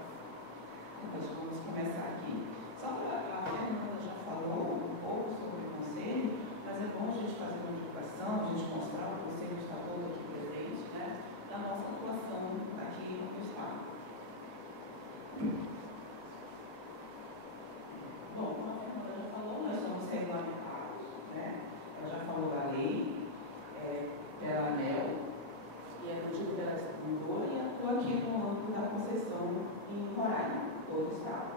Nós vamos começar aqui. Só para a Fernanda já falou um pouco sobre o conselho, mas é bom a gente fazer uma divulgação, a gente mostrar o conselho está todo aqui presente, né, da nossa atuação aqui no Estado. Bom, como a Fernanda já falou, nós somos regulamentados, né? Ela já falou da lei, pela ANEEL, e é protido pela distribuidora, e atua aqui no âmbito da concessão em Roraima, todo o Estado.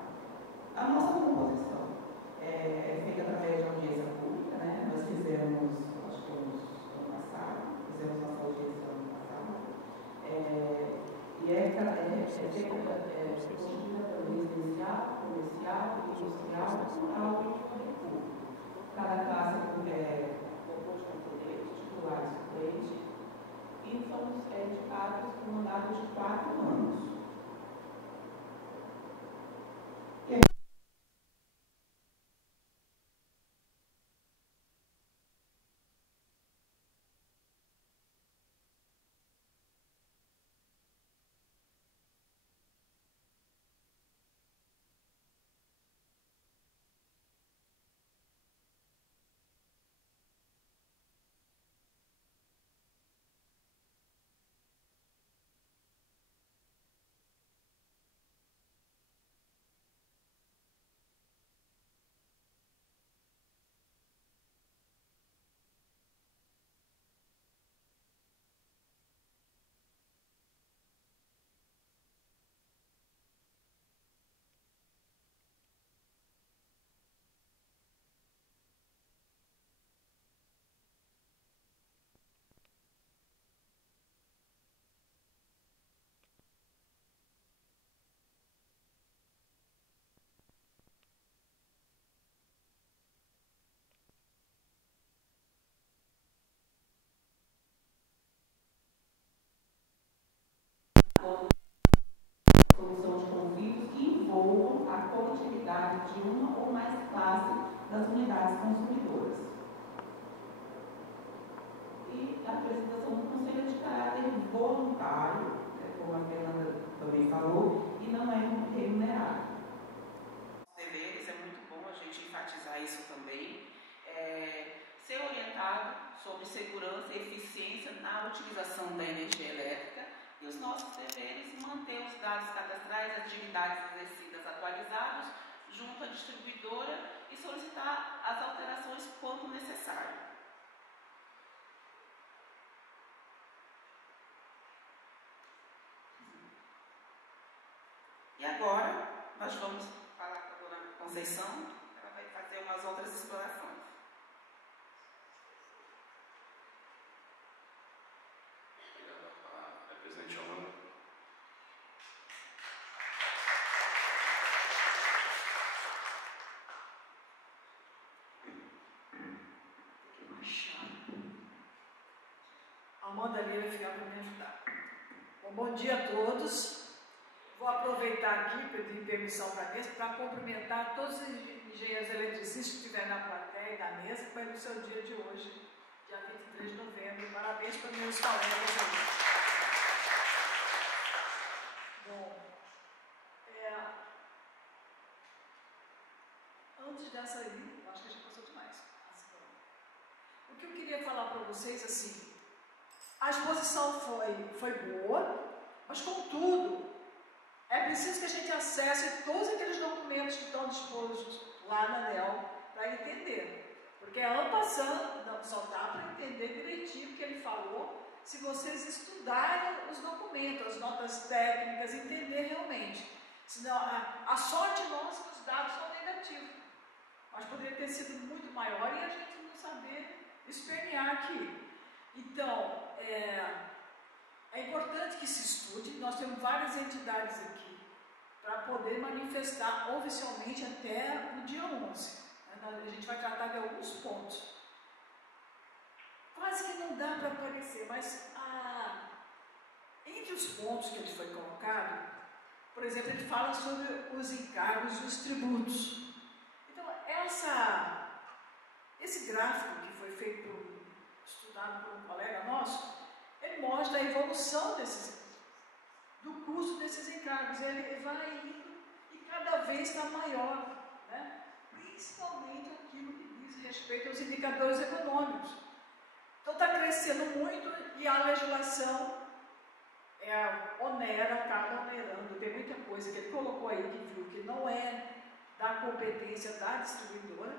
A nossa composição é feita através de audiência pública, né? Nós fizemos, acho que ano passado, fizemos nossa audiência ano passado, e feita constituída pelo residencial, comercial, industrial, rural e público. Cada classe é composto por titular e suplente, e somos indicados por mandato de 4 anos. e os nossos deveres em manter os dados cadastrais, atividades exercidas atualizados, junto à distribuidora e solicitar as alterações quanto necessário. E agora, nós vamos falar com a dona Conceição, ela vai fazer umas outras explorações. Obrigado, presidente Amanda. Amanda ali vai ficar para me ajudar. Bom dia a todos. Vou aproveitar aqui, pedir permissão para a mesa, para cumprimentar todos os engenheiros eletricistas que estiverem na plateia e na mesa, que vai no seu dia de hoje, dia 23 de novembro. Parabéns para meus colegas aí. Bom, antes dessa aí, acho que a gente passou demais. O que eu queria falar para vocês, assim, a exposição foi boa, mas contudo, é preciso que a gente acesse todos aqueles documentos que estão dispostos lá na ANEEL para entender. Porque ano passado, só dá para entender direitinho o que ele falou se vocês estudarem os documentos, as notas técnicas, entender realmente. Senão, a sorte nossa que os dados são negativos. Mas poderia ter sido muito maior e a gente não saber espernear aqui. Então, é importante que se estude. Nós temos várias entidades aqui para poder manifestar oficialmente até o dia 11. A gente vai tratar de alguns pontos. Quase que não dá para aparecer, mas entre os pontos que ele foi colocado, por exemplo, ele fala sobre os encargos e os tributos. Então, esse gráfico que foi feito, estudado por um colega nosso, ele mostra a evolução do custo desses encargos. Ele vai indo e cada vez está maior, né? Principalmente aquilo que diz respeito aos indicadores econômicos. Então está crescendo muito e a legislação acaba onerando. Tem muita coisa que ele colocou aí que viu que não é da competência da distribuidora,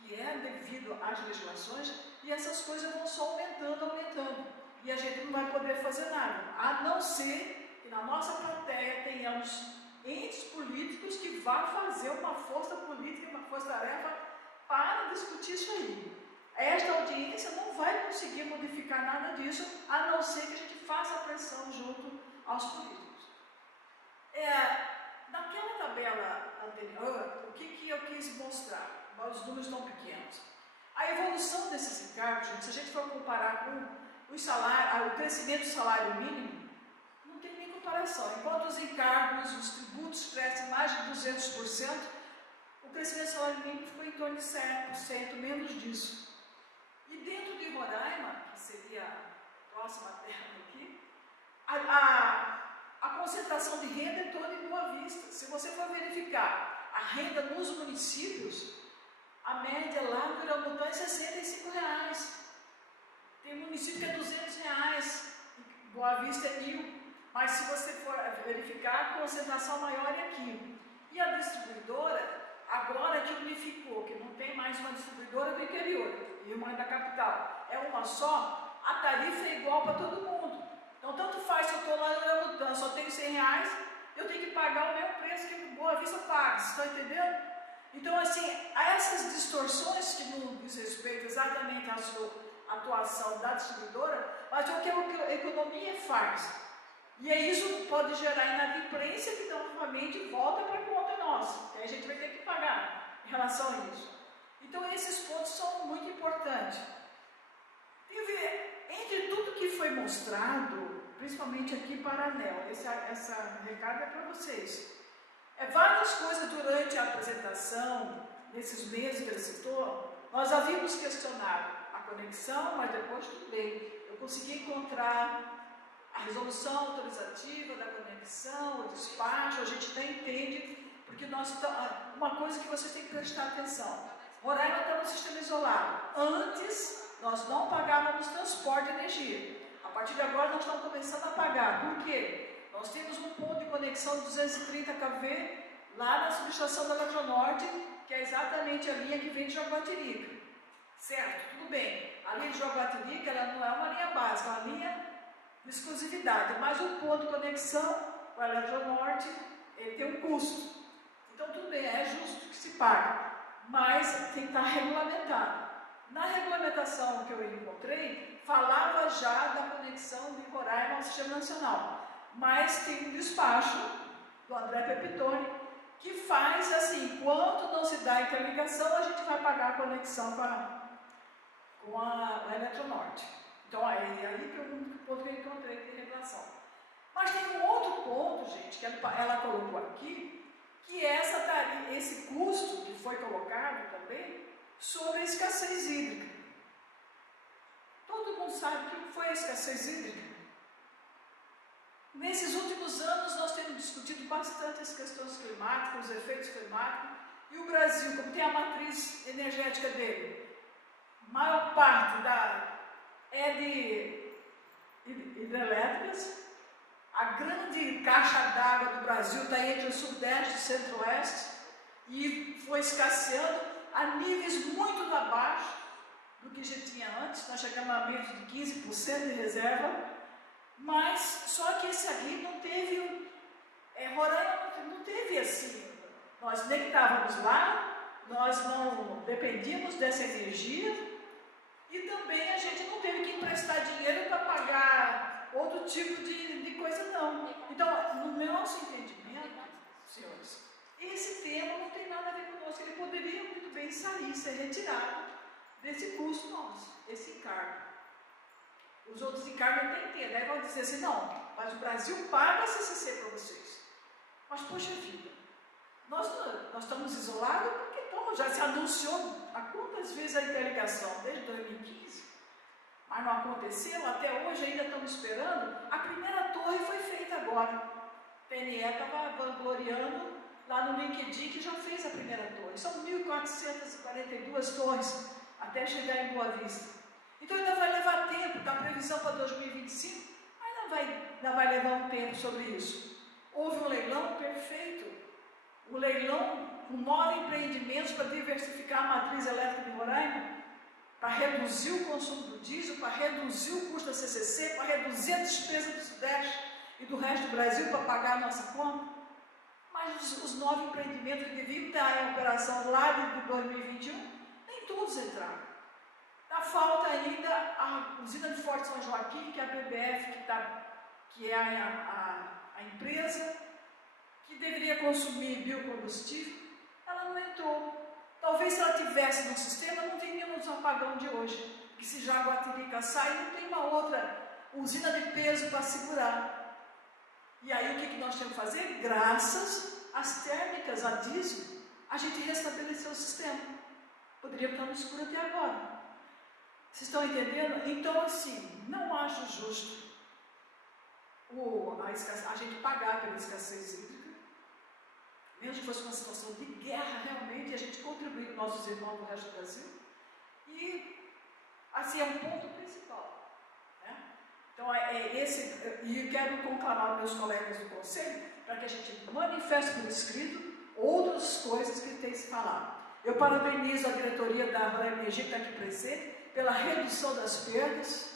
que é devido às legislações, e essas coisas vão só aumentando, e a gente não vai poder fazer nada, a não ser que na nossa plateia tenhamos entes políticos que vão fazer uma força política, uma força-tarefa para discutir isso aí. Esta audiência não vai conseguir modificar nada disso, a não ser que a gente faça pressão junto aos políticos. Naquela tabela anterior, o que eu quis mostrar? Os números estão pequenos. A evolução desses encargos, gente, se a gente for comparar com o crescimento do salário mínimo, não tem nem comparação. Enquanto os encargos, os tributos crescem mais de 200%, o crescimento do salário mínimo ficou em torno de 7%, menos disso. E dentro de Roraima, que seria a próxima terra aqui, a concentração de renda é toda em Boa Vista. Se você for verificar a renda nos municípios, a média lá no Iramutã é R$65. Tem município que é R$200, Boa Vista é 1.000. Mas se você for verificar, a concentração maior é aqui. E a distribuidora, agora que unificou, que não tem mais uma distribuidora do interior e uma da capital, é uma só, a tarifa é igual para todo mundo. Então, tanto faz se eu estou lá no Iramutã, só tenho R$100, eu tenho que pagar o mesmo preço que Boa Vista paga, vocês estão entendendo? Então, assim, há essas distorções que não diz respeito exatamente à sua atuação da distribuidora, mas o que a economia faz. E aí isso pode gerar inadimplência que novamente volta para a conta nossa, que aí a gente vai ter que pagar em relação a isso. Então, esses pontos são muito importantes. Entre tudo que foi mostrado, principalmente aqui para a ANEEL, esse recado é para vocês. Várias coisas durante a apresentação, nesses meses que ele citou, nós havíamos questionado a conexão, mas depois tudo bem. Eu consegui encontrar a resolução autorizativa da conexão, o despacho, a gente até entende, porque uma coisa que vocês têm que prestar atenção. Roraima está no sistema isolado. Antes, nós não pagávamos transporte de energia. A partir de agora, nós estamos começando a pagar pagar. Por quê? Nós temos um ponto de conexão de 230 kV lá na subestação da Eletronorte, que é exatamente a linha que vem de Jaguatirica. Certo? Tudo bem. A linha de Jaguatirica, ela não é uma linha básica, é uma linha de exclusividade, mas o ponto de conexão com a Eletronorte tem um custo. Então, tudo bem, é justo que se pague, mas tem que estar regulamentado. Na regulamentação que eu encontrei, falava já da conexão de Roraima ao Sistema Nacional, mas tem um despacho do André Pepitone que faz assim, enquanto não se dá a interligação, a gente vai pagar a conexão com a Eletronorte. Então, é aí que é o único ponto que eu encontrei de regulação. Mas tem um outro ponto, gente, que ela colocou aqui, que é esse custo que foi colocado também sobre a escassez hídrica. Todo mundo sabe o que foi a escassez hídrica. Nesses últimos anos, nós temos discutido bastante as questões climáticas, os efeitos climáticos, e o Brasil, como tem a matriz energética dele, maior parte é de hidrelétricas. A grande caixa d'água do Brasil está entre o Sudeste e o Centro-Oeste e foi escasseando a níveis muito abaixo do que já tinha antes. Nós chegamos a menos de 15% de reserva, mas só que esse aqui não teve, Roraima não teve assim. Nós nem estávamos lá, nós não dependíamos dessa energia e também a gente não teve que emprestar dinheiro para pagar outro tipo de coisa, não. Então, no nosso entendimento, senhores, esse tema não tem nada a ver conosco. Ele poderia muito bem sair, ser retirado desse custo nosso, esse encargo. Os outros encargos não tem que ter, né? Vão dizer assim, não, mas o Brasil paga a CCC para vocês. Mas, poxa vida, nós estamos isolados porque já se anunciou há quantas vezes a interligação, desde 2015, mas não aconteceu, até hoje ainda estamos esperando. A primeira torre foi feita agora. A PNE estava vangloriando lá no LinkedIn que já fez a primeira torre. São 1.442 torres até chegar em Boa Vista. Então ainda vai levar tempo, está a previsão para 2025, ainda vai levar um tempo sobre isso. Houve um leilão perfeito, um leilão com 9 empreendimentos para diversificar a matriz elétrica de Roraima, para reduzir o consumo do diesel, para reduzir o custo da CCC, para reduzir a despesa do Sudeste e do resto do Brasil para pagar a nossa conta. Mas os 9 empreendimentos que deviam estar em operação lá de 2021, nem todos entraram. Dá falta ainda a usina de Forte São Joaquim, que é a BBF, que é a empresa que deveria consumir biocombustível, ela não entrou. Talvez se ela tivesse no sistema, não teríamos o apagão de hoje. Porque se Jaguatirica sai, não tem uma outra usina de peso para segurar. E aí o que nós temos que fazer? Graças às térmicas, a diesel, a gente restabeleceu o sistema. Poderia estar no escuro até agora. Vocês estão entendendo? Então, assim, não acho justo a gente pagar pela escassez hídrica, mesmo que fosse uma situação de guerra realmente, e a gente contribuir com nossos irmãos do resto do Brasil. E, assim, é um ponto principal. Né? Então, e quero conclamar meus colegas do Conselho para que a gente manifeste por escrito outras coisas que tem se falado. Eu parabenizo a diretoria da Roraima Energia, que está aqui presente, pela redução das perdas,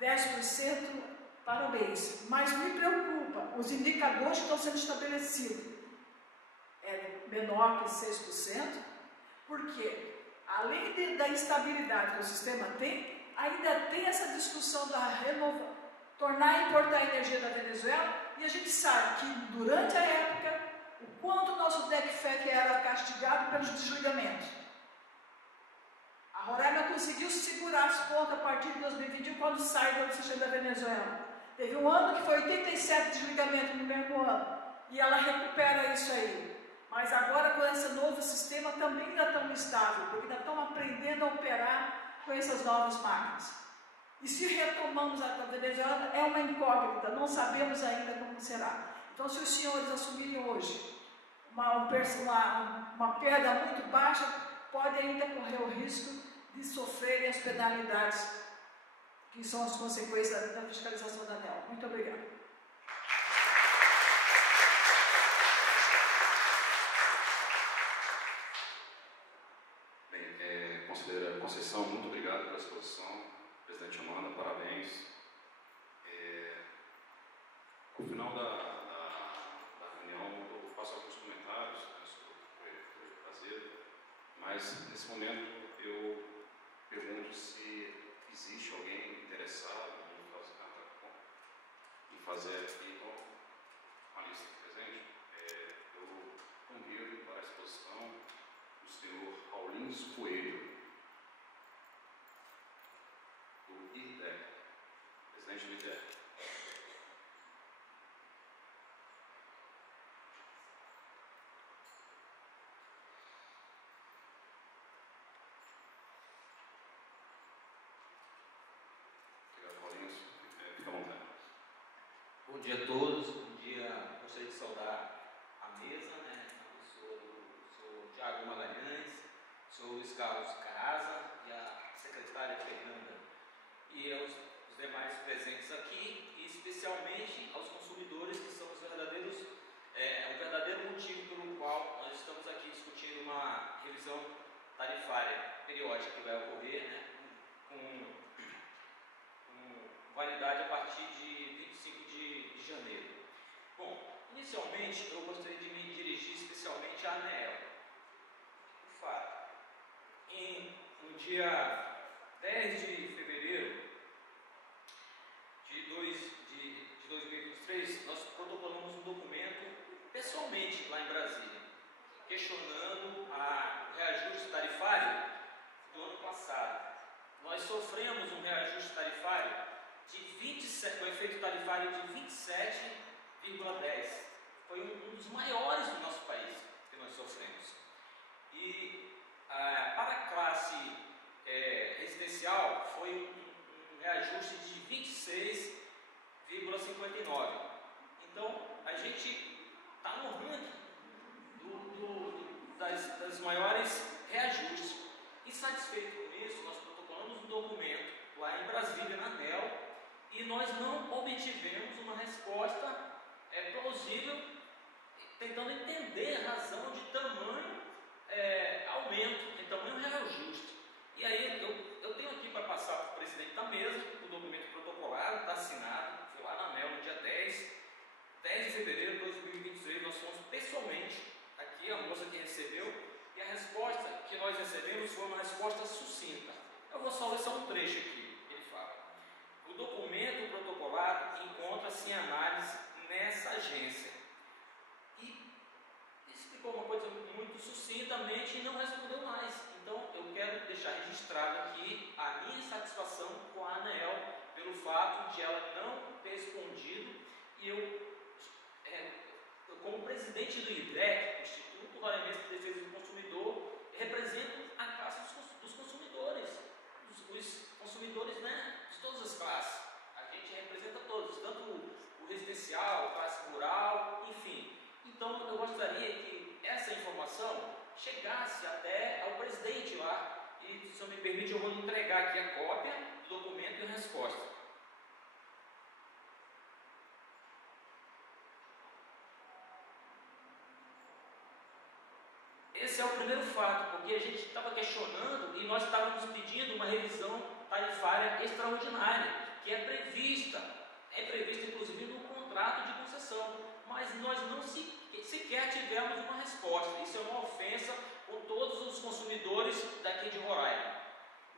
10%, parabéns. Mas me preocupa, os indicadores que estão sendo estabelecidos é menor que 6%, porque além da instabilidade que o sistema tem, ainda tem essa discussão da tornar e importar a energia da Venezuela, e a gente sabe que durante a época, o quanto o nosso DECFEC era castigado pelos desligamentos. A Roraima conseguiu segurar as pontas a partir de 2021, quando sai do sistema da Venezuela. Teve um ano que foi 87 desligamentos no mesmo ano, e ela recupera isso aí. Mas agora, com esse novo sistema, também ainda estão instável, porque ainda estão aprendendo a operar com essas novas máquinas. E se retomamos a Venezuela, é uma incógnita, não sabemos ainda como será. Então, se os senhores assumirem hoje uma perda muito baixa, pode ainda correr o risco de sofrerem as penalidades, que são as consequências da fiscalização da ANEEL. Muito obrigada. Bem, conselheira Conceição, muito obrigado pela exposição. Presidente Amanda, parabéns. No final da reunião, eu faço alguns comentários, né, sobre o que foi trazido, mas nesse momento eu pergunto se existe alguém interessado em fazer aqui, então, a lista presente. Eu convido para a exposição o senhor Paulins Coelho, do IRDEC, presidente do IRDEC. Bom dia a todos, bom dia, gostaria de saudar a mesa, né, a pessoa do senhor Tiago Magalhães, o senhor Luiz Carlos Carrasa e a secretária Fernanda, e aos demais presentes aqui, e especialmente aos consumidores, que são os verdadeiros, o verdadeiro motivo pelo qual nós estamos aqui discutindo uma revisão tarifária periódica que vai ocorrer, né, com validade a partir de 25 de janeiro. Bom, inicialmente eu gostaria de me dirigir especialmente à ANEEL. O fato, no dia 10 de fevereiro de 2023, nós protocolamos um documento pessoalmente lá em Brasília, questionando o reajuste tarifário do ano passado. Nós sofremos um reajuste tarifário de 27, com efeito tarifário de 27,10. Foi um dos maiores do nosso país que nós sofremos. E para a classe residencial foi um reajuste de 26,59. Então a gente está no ranking das maiores reajustes. Insatisfeito com isso, nós protocolamos um documento lá em Brasília, na ANEEL, e nós não obtivemos uma resposta plausível, tentando entender a razão de tamanho aumento, de tamanho reajuste. E aí eu tenho aqui para passar para o presidente da mesa o documento protocolado, está assinado, foi lá na ANEEL no dia 10 de fevereiro de 2023, nós fomos pessoalmente aqui, a moça que recebeu, e a resposta que nós recebemos foi uma resposta sucinta. Eu vou só ler só um trecho aqui, ele fala: o documento protocolado encontra-se em análise nessa agência. E explicou uma coisa muito sucintamente e não respondeu mais. Então eu quero deixar registrado aqui a minha insatisfação com a ANEEL pelo fato de ela não ter respondido, e eu como presidente do IDREC, Instituto Roraimense de Defesa do Consumidor, represento a classe dos consumidores, os consumidores, né, de todas as classes. A gente representa todos, tanto o residencial, a classe rural, enfim. Então eu gostaria que essa informação chegasse até ao presidente lá, e se o senhor me permite, eu vou entregar aqui a cópia do documento e a resposta. Esse é o primeiro fato, porque a gente estava questionando e nós estávamos pedindo uma revisão tarifária extraordinária, que é prevista inclusive no contrato de concessão, mas nós não sequer tivemos uma resposta. Isso é uma ofensa com todos os consumidores daqui de Roraima.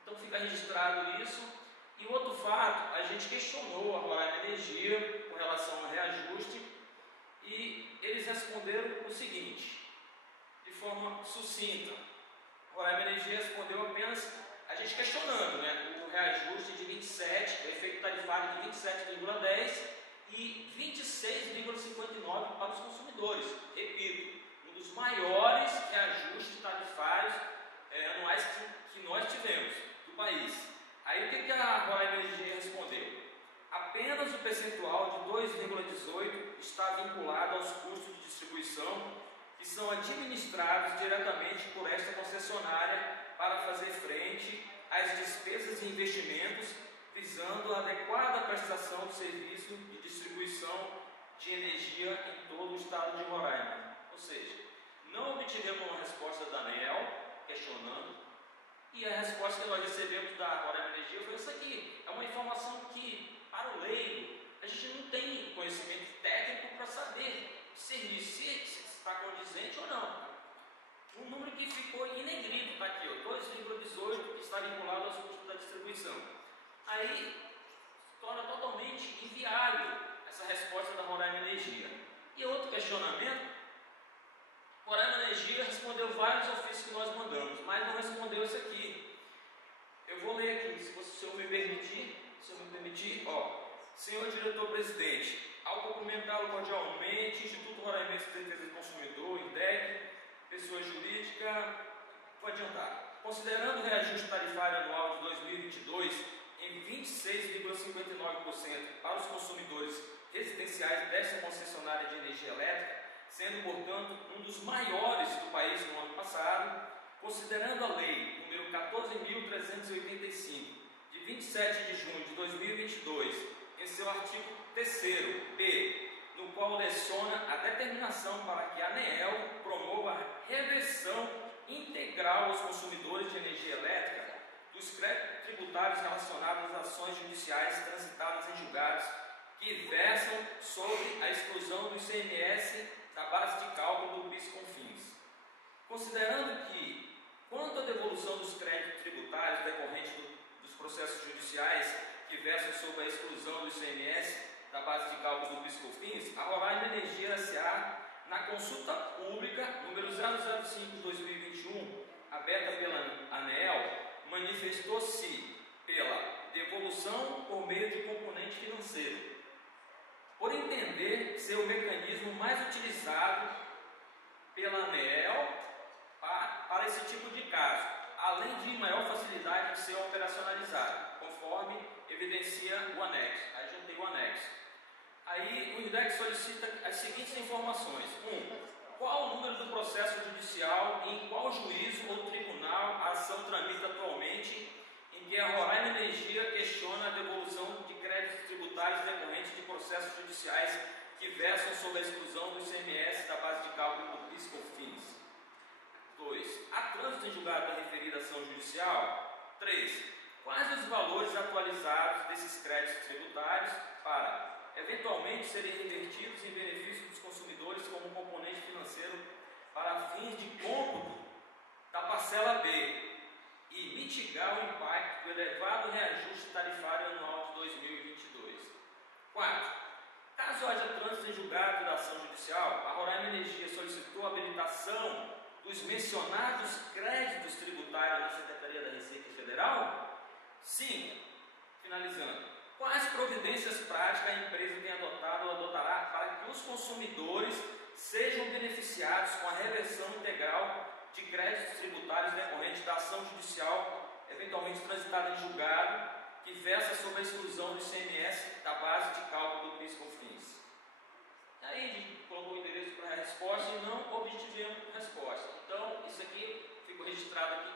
Então fica registrado isso. E outro fato, a gente questionou a Roraima Energia com relação ao reajuste, e eles responderam o seguinte, de forma sucinta. A Roraima Energia respondeu apenas, a gente questionando, né, o reajuste de 27, o efeito tarifário de 27,10 e 26,59 para os consumidores. Repito, um dos maiores reajustes tarifários anuais que nós tivemos do país. Aí o que a Roraima Energia respondeu? Apenas o percentual de 2,18 está vinculado aos custos de distribuição que são administrados diretamente por esta concessionária para fazer frente às despesas e investimentos, visando a adequada prestação do serviço de de energia em todo o estado de Roraima. Ou seja, não obtivemos uma resposta da ANEEL questionando, e a resposta que nós recebemos da Roraima Energia foi isso aqui. É uma informação que, para o leigo, a gente não tem conhecimento técnico para saber discernir se está condizente ou não. Um número que ficou inegrido, está aqui, 2,18, que está vinculado aos custos da distribuição. Aí, torna totalmente inviável essa resposta da Roraima Energia. E outro questionamento, Roraima Energia respondeu vários ofícios que nós mandamos, mas não respondeu esse aqui. Eu vou ler aqui, se o senhor me permitir, senhor diretor-presidente, ao cumprimentá-lo cordialmente, Instituto Roraimense de Defesa do Consumidor, INDEC, pessoa jurídica, vou adiantar. Considerando o reajuste tarifário anual de 2022 em 26,59% para os consumidores residenciais desta concessionária de energia elétrica, sendo, portanto, um dos maiores do país no ano passado, considerando a Lei número 14.385, de 27 de junho de 2022, em seu artigo 3º, B, no qual leciona a determinação para que a ANEEL promova a reversão integral aos consumidores de energia elétrica dos créditos tributários relacionados às ações judiciais transitadas em julgados que versam sobre a exclusão do ICMS da base de cálculo do PIS/COFINS. Considerando que, quanto à devolução dos créditos tributários decorrentes dos processos judiciais que versam sobre a exclusão do ICMS da base de cálculo do PIS/COFINS, a Roraima Energia S.A., na consulta pública número 005/2021, aberta pela ANEEL, manifestou-se pela devolução por meio de componente financeiro, por entender ser o mecanismo mais utilizado pela ANEEL para esse tipo de caso, além de maior facilidade de ser operacionalizado, conforme evidencia o anexo. Aí juntei o anexo. Aí o INDEC solicita as seguintes informações. 1. Qual o número do processo judicial e em qual juízo ou tribunal a ação tramita atualmente em que a Roraima Energia questiona a devolução de créditos tributários decorrentes de processos judiciais que versam sobre a exclusão do ICMS da base de cálculo do PIS/COFINS? 2. Há trânsito em julgado da referida ação judicial? 3. Quais os valores atualizados desses créditos tributários para eventualmente serem revertidos em benefício dos consumidores como componente financeiro para fins de cômputo da parcela B e mitigar o impacto do elevado reajuste tarifário anual de 2022. 4. Caso haja trânsito em julgado da ação judicial, a Roraima Energia solicitou a habilitação dos mencionados créditos tributários na Secretaria da Receita Federal? 5. Finalizando. Quais providências práticas a empresa tem adotado ou adotará para que os consumidores sejam beneficiados com a reversão integral de créditos tributários decorrentes da ação judicial, eventualmente transitada em julgado, que versa sobre a exclusão do ICMS da base de cálculo do PIS/COFINS? Aí a gente colocou o endereço para a resposta e não obtivemos resposta. Então, isso aqui ficou registrado aqui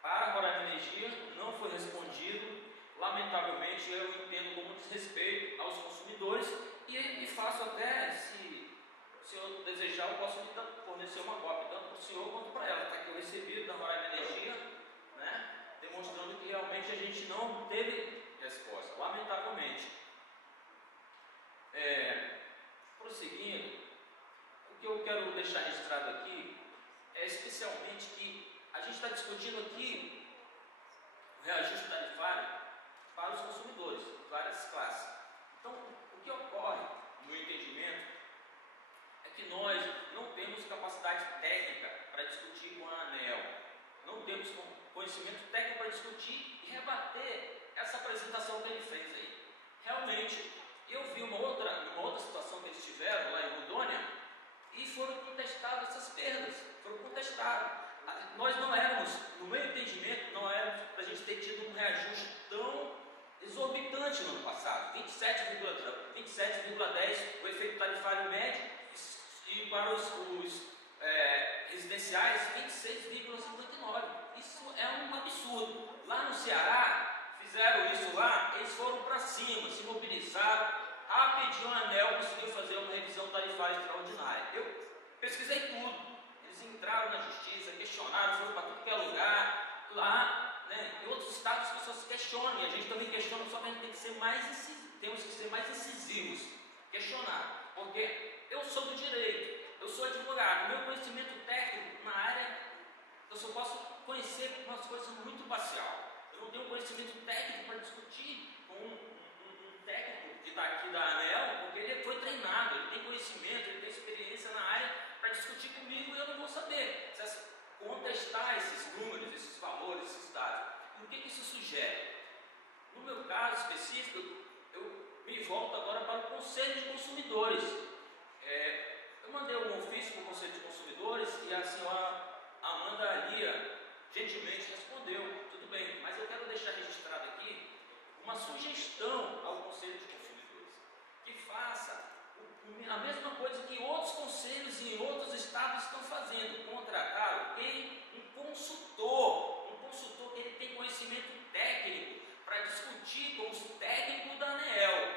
para a Roraima Energia, não foi respondido. Lamentavelmente, eu entendo como desrespeito aos consumidores e faço até, se o senhor desejar, eu posso fornecer uma cópia, tanto para o senhor quanto para ela. Está aqui o recebido da Roraima Energia, né, demonstrando que realmente a gente não teve resposta, lamentavelmente. Prosseguindo, o que eu quero deixar registrado aqui é especialmente que a gente está discutindo aqui o reajuste tarifário para os consumidores, várias classes. Então, o que ocorre, no meu entendimento, é que nós não temos capacidade técnica para discutir com a ANEEL, não temos conhecimento técnico para discutir e rebater essa apresentação que ele fez aí. Realmente, eu vi uma outra situação que eles tiveram lá em Rondônia e foram contestadas essas perdas, foram contestadas. Nós não éramos, no meu entendimento, não éramos para a gente ter tido um reajuste tão exorbitante no ano passado, 27,10 o efeito tarifário médio e para os residenciais 26,59. Isso é um absurdo. Lá no Ceará, fizeram isso lá, eles foram para cima, se mobilizaram, A pedir a ANEEL conseguiu fazer uma revisão tarifária extraordinária. Eu pesquisei tudo. Eles entraram na justiça, questionaram, foram para tudo que é lugar. Lá, né, em outros estados as pessoas questionam, e a gente também questiona, só que a gente tem que ser mais temos que ser mais incisivos. Questionar. Porque eu sou do direito, eu sou advogado, meu conhecimento técnico na área, eu só posso conhecer umas coisas muito parcial. Eu não tenho conhecimento técnico para discutir com um técnico que está aqui da ANEEL, porque ele foi treinado, ele tem conhecimento, ele tem experiência na área para discutir comigo e eu não vou saber contestar esses números, esses valores, esses dados. E o que isso sugere? No meu caso específico, eu me volto agora para o Conselho de Consumidores. Eu mandei um ofício para o Conselho de Consumidores e a senhora Amanda Lia gentilmente respondeu, tudo bem, mas eu quero deixar registrado aqui uma sugestão ao Conselho de Consumidores, que faça a mesma coisa que outros conselhos em outros estados estão fazendo, contratar um consultor que ele tem conhecimento técnico para discutir com os técnicos da ANEEL.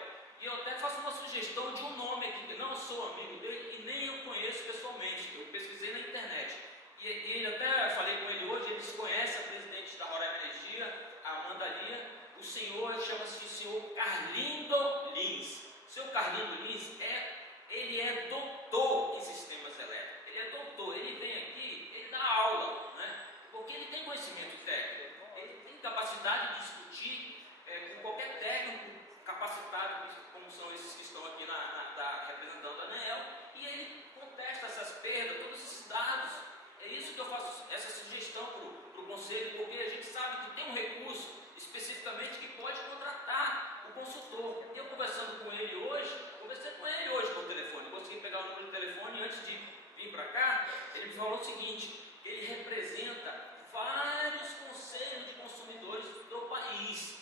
E eu até faço uma sugestão de um nome aqui, que não sou amigo dele e nem eu conheço pessoalmente, eu pesquisei na internet. E ele até falei com ele hoje, ele desconhece a presidente da Roraima Energia, a Amanda Lia. O senhor chama-se o senhor Carlindo Lins. O senhor Carlindo Lins ele é doutor em sistemas elétricos. Ele é doutor, ele vem aqui, ele dá aula, né? Porque ele tem conhecimento técnico, ele tem capacidade de discutir com qualquer técnico capacitado, como são esses que estão aqui representando a ANEEL, e ele contesta essas perdas, todos esses dados. É isso que eu faço essa sugestão para o Conselho, porque a gente sabe que tem um recurso especificamente que pode contratar o consultor. Eu conversei com ele hoje por telefone, consegui pegar o número de telefone e antes de vir para cá, ele me falou o seguinte, que ele representa vários conselhos de consumidores do país.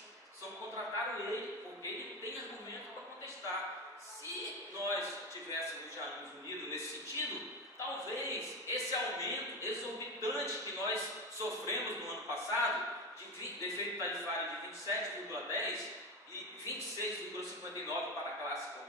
Contrataram ele porque ele tem argumento para contestar. Se nós tivéssemos já nos unidos nesse sentido, talvez esse aumento exorbitante que nós sofremos no ano passado, de efeito tarifário de 27,10 e 26,59 para a classe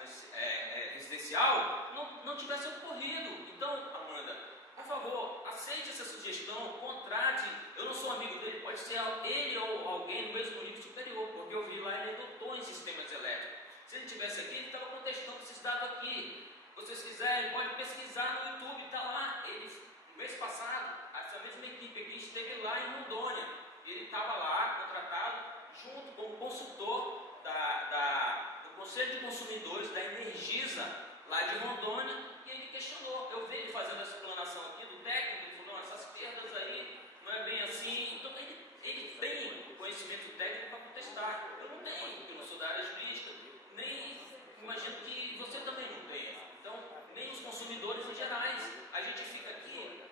residencial, não tivesse ocorrido. Então, Amanda, por favor, aceite essa sugestão, contrate. Eu não sou amigo dele, pode ser ele ou alguém no mesmo nível superior, porque eu vi lá, ele é doutor em sistemas elétricos. Se ele estivesse aqui, ele estava contestando esses dados aqui. Se vocês quiserem, pode pesquisar no YouTube, está lá. Ele, no mês passado, essa mesma equipe aqui esteve lá em Rondônia. Ele estava lá, contratado, junto com o consultor do Conselho de Consumidores da Energisa, lá de Rondônia, e ele questionou. Eu vi ele fazendo essa explanação aqui do técnico, ele falou, essas perdas aí não é bem assim. Então ele tem conhecimento técnico para contestar. Eu não tenho, porque eu não sou da área jurídica, nem imagino que você também não tenha. Então, nem os consumidores em gerais. A gente fica aqui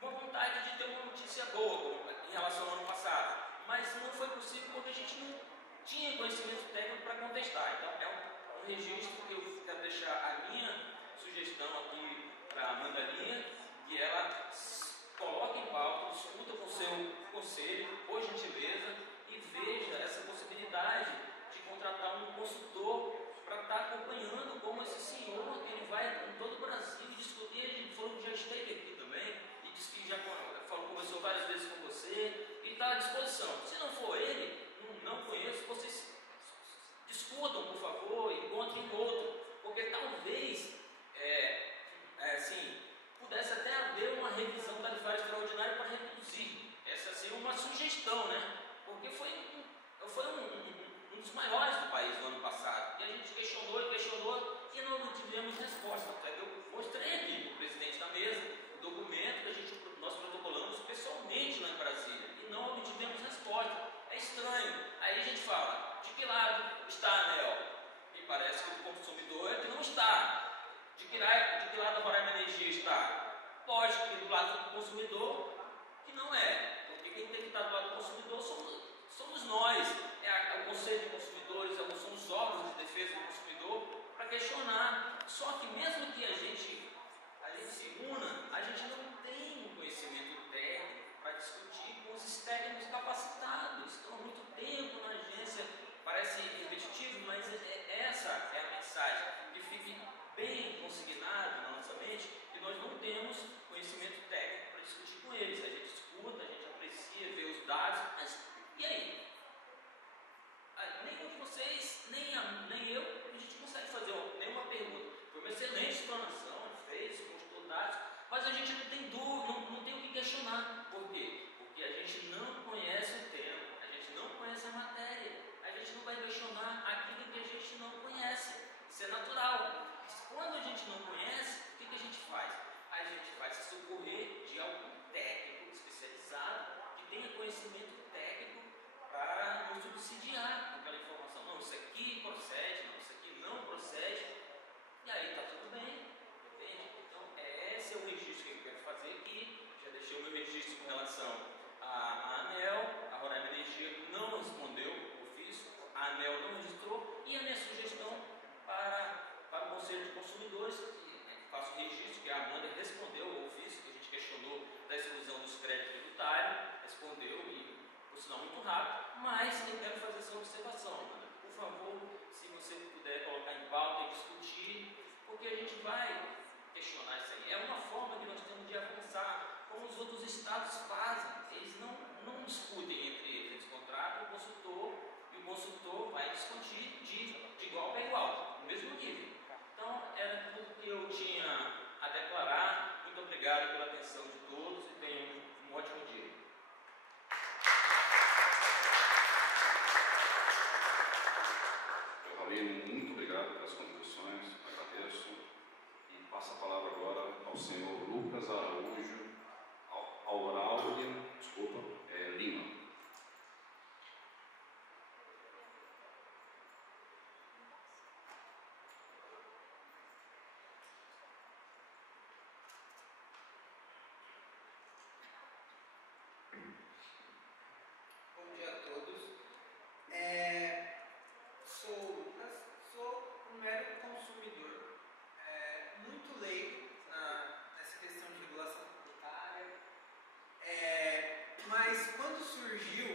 com a vontade de ter uma notícia boa em relação ao ano passado, mas não foi possível porque a gente não tinha conhecimento técnico para contestar. Então, é um registro que eu quero deixar a minha sugestão aqui para a Amanda Linha, que ela coloque em pauta, discuta com o seu conselho, por gentileza, e veja essa possibilidade de contratar um consultor para estar acompanhando como esse senhor, ele vai em todo o Brasil discutir. Ele falou que já esteve aqui também, e disse que já conversou várias vezes com você, e está à disposição. Se não for ele, não conheço, vocês discutam, por favor, encontrem outro, porque talvez, pudesse até haver uma revisão tarifária extraordinária para reduzir. Essa seria uma sugestão, né? Porque foi um dos maiores do país no ano passado. E a gente questionou e não tivemos resposta. Eu mostrei aqui para o presidente da mesa o documento que nós protocolamos pessoalmente lá em Brasília e não obtivemos resposta. É estranho. Aí a gente fala, de que lado está a ANEEL? E parece que o consumidor é que não está. De que lado a Roraima Energia está? Lógico que do lado do consumidor, que não é. Porque quem tem que estar do lado do consumidor somos nós. É o Conselho de Consumidores, são os órgãos de defesa do consumidor, para questionar. Só que mesmo que a gente se una, a gente não tem um conhecimento técnico para discutir com os técnicos capacitados. Estão há muito tempo na agência, parece repetitivo, mas essa é a mensagem mensagem que fique bem consignado na nossa mente, que nós não temos conhecimento técnico para discutir com eles. A gente escuta, a gente aprecia, vê os dados, mas e aí? Nenhum de vocês, nem eu, a gente consegue fazer nenhuma pergunta. Foi uma excelente explanação, fez, mostrou dados, mas a gente não tem dúvida, não tem o que questionar. Por quê? Porque a gente não conhece o tema, a gente não conhece a matéria, a gente não vai questionar aquilo que a gente não conhece. Isso é natural. Mas quando a gente não conhece, o que a gente faz? A gente vai se socorrer de algum técnico especializado que tenha conhecimento técnico para nos subsidiar aquela informação. Não, isso aqui procede, não, isso aqui não procede. E aí está tudo bem, entende? Então, esse é o registro que eu quero fazer aqui. Já deixei o meu registro com relação à ANEEL. A Roraima Energia não respondeu o ofício, a ANEEL não registrou. E a minha sugestão para o Conselho de Consumidores, que faço o registro, que a Amanda respondeu o ofício, que a gente questionou da exclusão dos créditos tributários, respondeu e, por sinal, muito rápido, mas eu quero fazer essa observação, Amanda. Por favor, se você puder colocar em pauta e discutir, porque a gente vai questionar isso aí. É uma forma que nós temos de avançar, como os outros estados fazem. Eles não discutem entre eles, eles contratam o consultor e o consultor vai discutir de igual para igual, no mesmo nível. Então, era tudo que eu tinha a declarar. Muito obrigado pela atenção de todos e tenham um ótimo dia. Muito obrigado pelas contribuições, agradeço. E passo a palavra agora ao senhor Lucas Araújo Lima. Bom dia a todos. Sou o Lucas, sou um mero consumidor, muito leigo nessa questão de regulação tributária, mas quando surgiu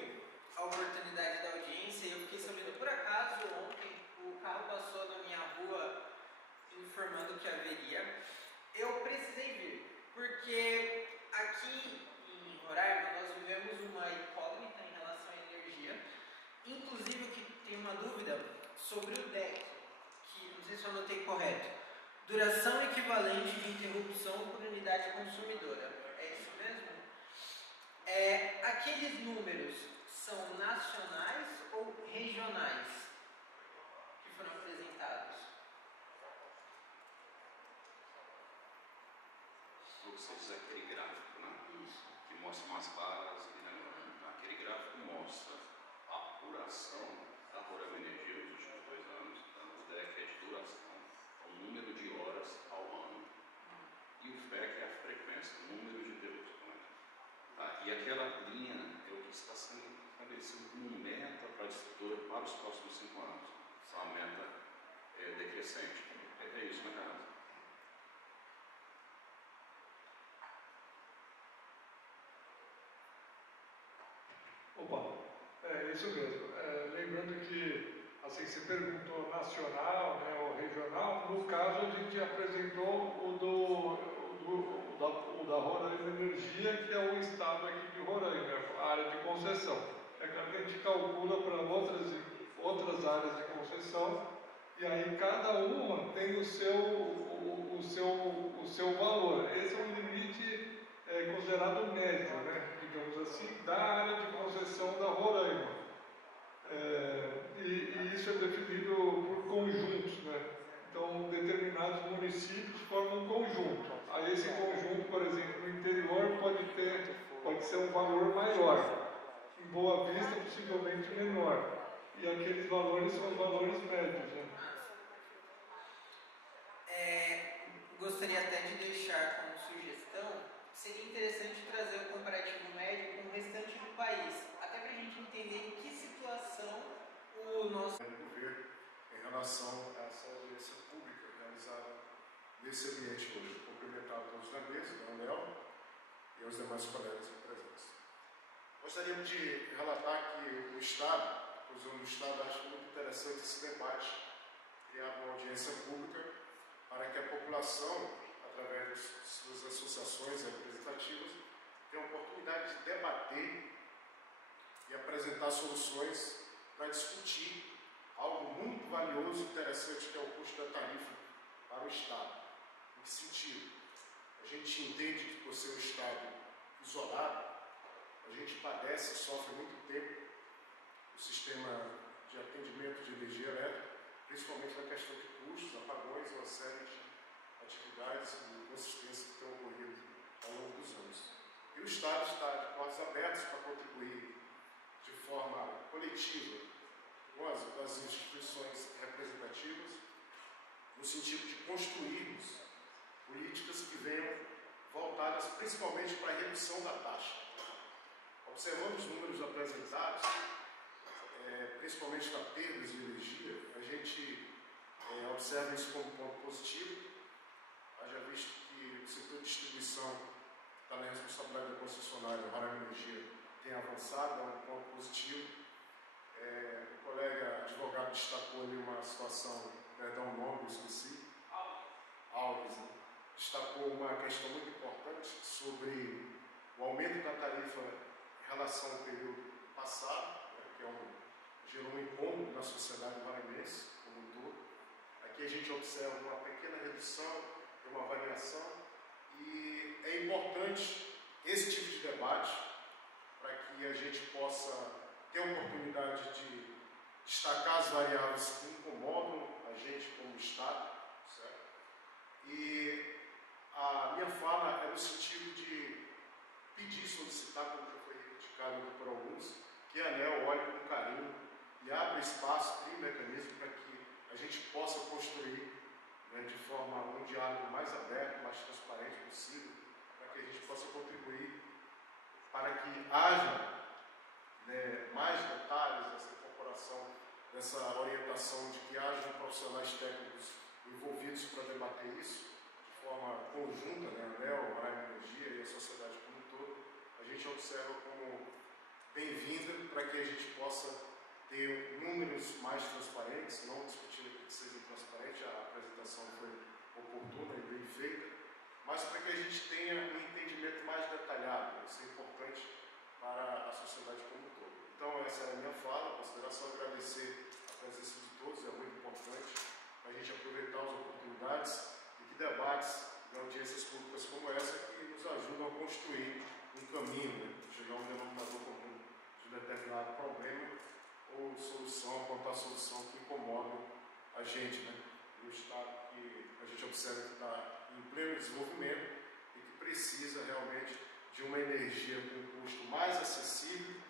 a oportunidade da audiência, eu fiquei sabendo por acaso ontem, o carro passou na minha rua informando que haveria, eu precisei vir, porque aqui em Roraima nós vivemos uma incógnita em relação à energia. Inclusive, eu tenho uma dúvida sobre o DEC, que não sei se eu anotei correto. Duração equivalente de interrupção por unidade consumidora. É isso mesmo? Aqueles números são nacionais ou regionais que foram apresentados? Você diz aquele gráfico, né? Isso. Que mostra umas barras, aquele gráfico mostra a apuração da Roraima Energia nos últimos 2 anos, o DEC é de duração, o número de horas ao ano, e o FEC é a frequência, o número de interrupções. Tá? E aquela linha é o que está sendo estabelecido como meta para a distribuidora para os próximos 5 anos. Essa é uma meta decrescente. É isso, né, Carlos? Opa, é isso mesmo. Lembrando que, assim, você perguntou nacional, né, ou regional, no caso a gente apresentou o da Roraima Energia, que é o estado aqui de Roraima, a área de concessão. É claro que a gente calcula para outras áreas de concessão, e aí cada uma tem o seu valor. Esse é um limite considerado médio, né, digamos assim, da área de concessão da Roraima. E isso é definido por conjuntos, né? Então, determinados municípios formam um conjunto. Aí esse conjunto, por exemplo, no interior pode ser um valor maior. Em Boa Vista, possivelmente menor. E aqueles valores são os valores médios, né? Gostaria até de deixar como sugestão, seria interessante trazer o comparativo médio com o restante do país, até para a gente entender em que situação o nosso governo em relação a essa audiência pública realizada nesse ambiente hoje. Cumprimentar todos na mesa, da ANEEL e os demais colegas presentes. Gostaríamos de relatar que o Estado, acho muito interessante esse debate, criado uma audiência pública para que a população, através de suas associações representativas, tenha a oportunidade de debater e apresentar soluções para discutir algo muito valioso e interessante, que é o custo da tarifa para o Estado. Em que sentido? A gente entende que, por ser um Estado isolado, a gente padece e sofre muito tempo o sistema de atendimento de energia elétrica, principalmente na questão de custos, apagões e uma série de atividades e inconsistências que têm ocorrido ao longo dos anos. E o Estado está de portas abertas para contribuir de forma coletiva com as instituições representativas, no sentido de construirmos políticas que venham voltadas principalmente para a redução da taxa. Observando os números apresentados, principalmente da perdas de energia, a gente observa isso como ponto positivo. Haja visto que o setor de distribuição está na responsabilidade da concessionária, a Roraima Energia tem avançado, é um ponto positivo. O colega advogado destacou ali uma situação, perdão o nome, eu esqueci, Alves, né? Destacou uma questão muito importante sobre o aumento da tarifa em relação ao período passado, né, que gerou um incômodo na sociedade maraimense como um todo. Aqui a gente observa uma pequena redução, uma variação, e é importante esse tipo de debate para que a gente possa ter a oportunidade de destacar as variáveis que incomodam a gente como Estado, certo? E a minha fala é no sentido de pedir, solicitar, como já foi criticado por alguns, que a ANEEL olhe com carinho e abra espaço, crie mecanismo para que a gente possa construir, né, de forma um diálogo mais aberto, mais transparente possível, para que a gente possa contribuir para que haja, né, mais detalhes dessa incorporação, dessa orientação de que haja profissionais técnicos envolvidos para debater isso de forma conjunta, né, a ANEEL, a Roraima Energia e a sociedade como um todo. A gente observa como bem-vinda para que a gente possa ter números mais transparentes, não discutindo que seja transparente, a apresentação foi oportuna e bem feita, mas para que a gente tenha um entendimento mais detalhado. Isso é importante para a sociedade como um todo. Então, essa é a minha fala, a consideração, agradecer a presença de todos, é muito importante para a gente aproveitar as oportunidades e que debates de audiências públicas como essa que nos ajudam a construir um caminho, né, chegar a um denominador comum de um determinado problema ou solução, apontar solução que incomodam a gente, né? E o Estado que a gente observa que está em pleno desenvolvimento e que precisa realmente de uma energia com um custo mais acessível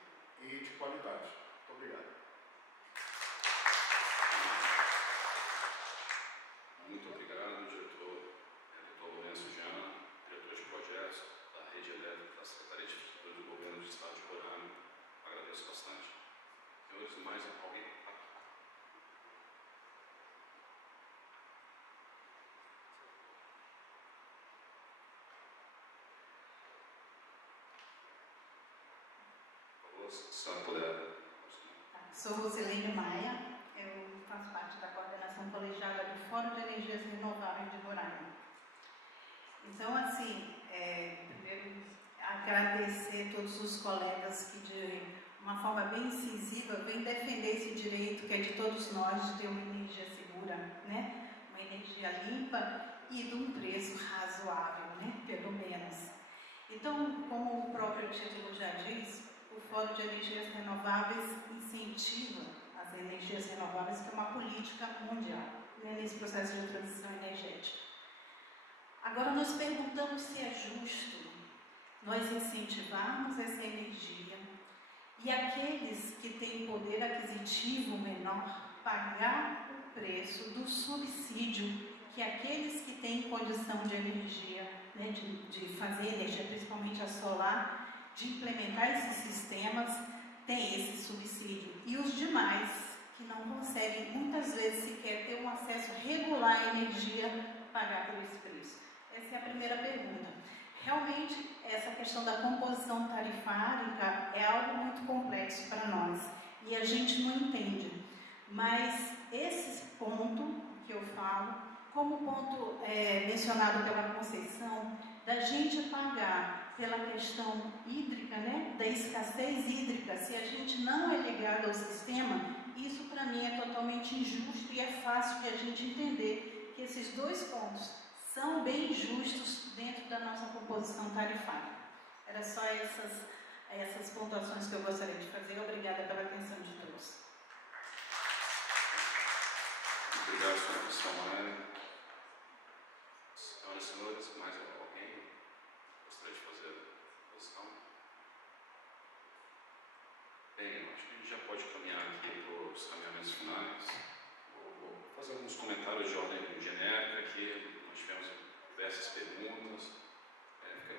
e de qualidade. Muito obrigado. Muito obrigado, diretor Lourenço Jean, diretor de projetos da Rede Elétrica da Secretaria de Infraestrutura do Governo do Estado de Roraima. Agradeço bastante. Senhores, mais alguém? Por favor, se ela puder. Sou Rosilene Maia, eu faço parte da coordenação colegiada do Fórum de Energias Renováveis de Roraima. Então, assim, primeiro agradecer a todos os colegas que de uma forma bem incisiva vem defender esse direito que é de todos nós de ter uma energia segura, né? Uma energia limpa e de um preço razoável, né? Pelo menos. Então, como o próprio título já diz, o Fórum de Energias Renováveis incentiva as energias renováveis, que é uma política mundial, né, nesse processo de transição energética. Agora, nós perguntamos se é justo nós incentivarmos essa energia e aqueles que têm poder aquisitivo menor pagar o preço do subsídio que aqueles que têm condição de energia, né, de fazer energia, principalmente a solar, de implementar esses sistemas, tem esse subsídio. E os demais, que não conseguem, muitas vezes, sequer ter um acesso regular à energia, pagar por esse preço. Essa é a primeira pergunta. Realmente, essa questão da composição tarifária é algo muito complexo para nós e a gente não entende. Mas esse ponto que eu falo, como ponto mencionado pela Conceição, da gente pagar pela questão hídrica, né, da escassez hídrica, se a gente não é ligado ao sistema, isso para mim é totalmente injusto e é fácil de a gente entender que esses dois pontos são bem justos dentro da nossa composição tarifária. Era só essas pontuações que eu gostaria de fazer. Obrigada pela atenção de todos. Obrigado, senhora professora Maia. Senhoras e senhores, mais alguém gostaria de fazer a posição? Bem, eu acho que a gente já pode caminhar aqui para os caminhamentos finais. Vou fazer alguns comentários de ordem genérica aqui. Nós tivemos diversas perguntas.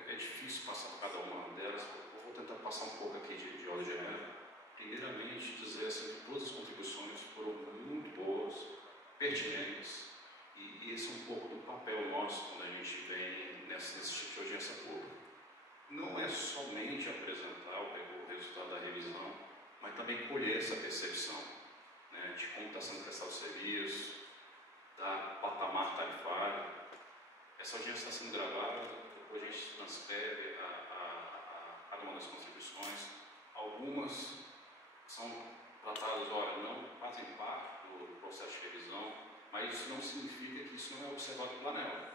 É difícil passar por cada uma delas. Eu vou tentar passar um pouco aqui de ordem genérica. Primeiramente, dizer assim, que todas as contribuições foram muito boas, pertinentes, e esse é um pouco do papel nosso quando a gente vem nesse tipo de audiência pública. Não é somente apresentar o resultado da revisão, mas também colher essa percepção, né, de como está sendo prestado o serviço, da patamar tarifário. Essa audiência está sendo gravada, depois a gente transcreve cada uma das contribuições. Algumas são tratadas, olha, não fazem parte do processo de revisão, mas isso não significa que isso não é observado pela ANEEL.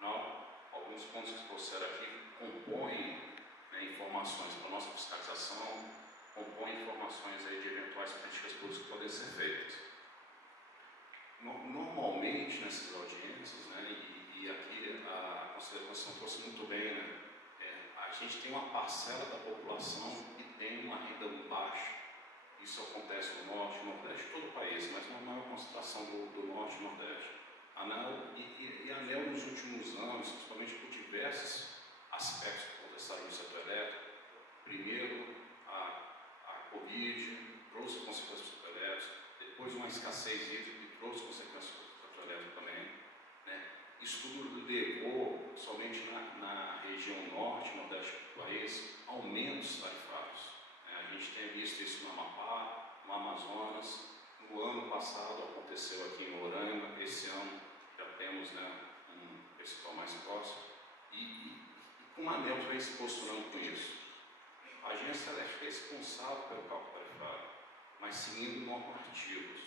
Não, alguns pontos que trouxeram aqui compõem, né, informações para a nossa fiscalização, compõem informações aí de eventuais políticas públicas que podem ser feitas. Normalmente, nessas audiências, né, e aqui a consideração trouxe muito bem, né, a gente tem uma parcela da população que tem uma renda baixa. Isso acontece no Norte, no Nordeste, todo o país, mas uma maior concentração do Norte e Nordeste. A ANEEL, nos últimos anos, principalmente por diversos aspectos que aconteceram no setor elétrico, primeiro a Covid trouxe consequências para o setor elétrico, depois uma escassez hídrica que trouxe consequências para o setor elétrico também, né? Isso tudo levou, somente na região Norte e Nordeste do país, aumentos tarifários. A gente tem visto isso no Amapá, no Amazonas. No ano passado aconteceu aqui em Roraima. Esse ano já temos, né, um percentual mais próximo. E como a ANEEL vem se posturando com isso? A agência é responsável pelo cálculo tarifário, mas seguindo normativos.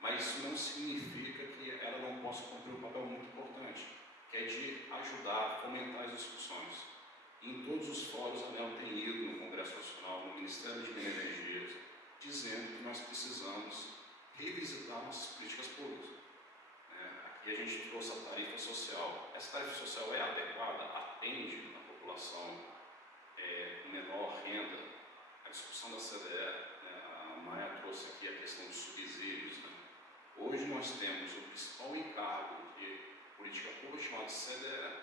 Mas isso não significa que ela não possa cumprir um papel muito importante, que é de ajudar a fomentar as discussões. Em todos os fóruns, a ANEEL tem ido no Congresso Nacional, no Ministério de Minas e Energia, dizendo que nós precisamos revisitar nossas políticas públicas. Aqui a gente trouxe a tarifa social. Essa tarifa social é adequada? Atende a população com menor renda? A discussão da CDE, né, a Maia trouxe aqui a questão dos subsídios. Né? Hoje nós temos o principal encargo de política pública chamado CDE,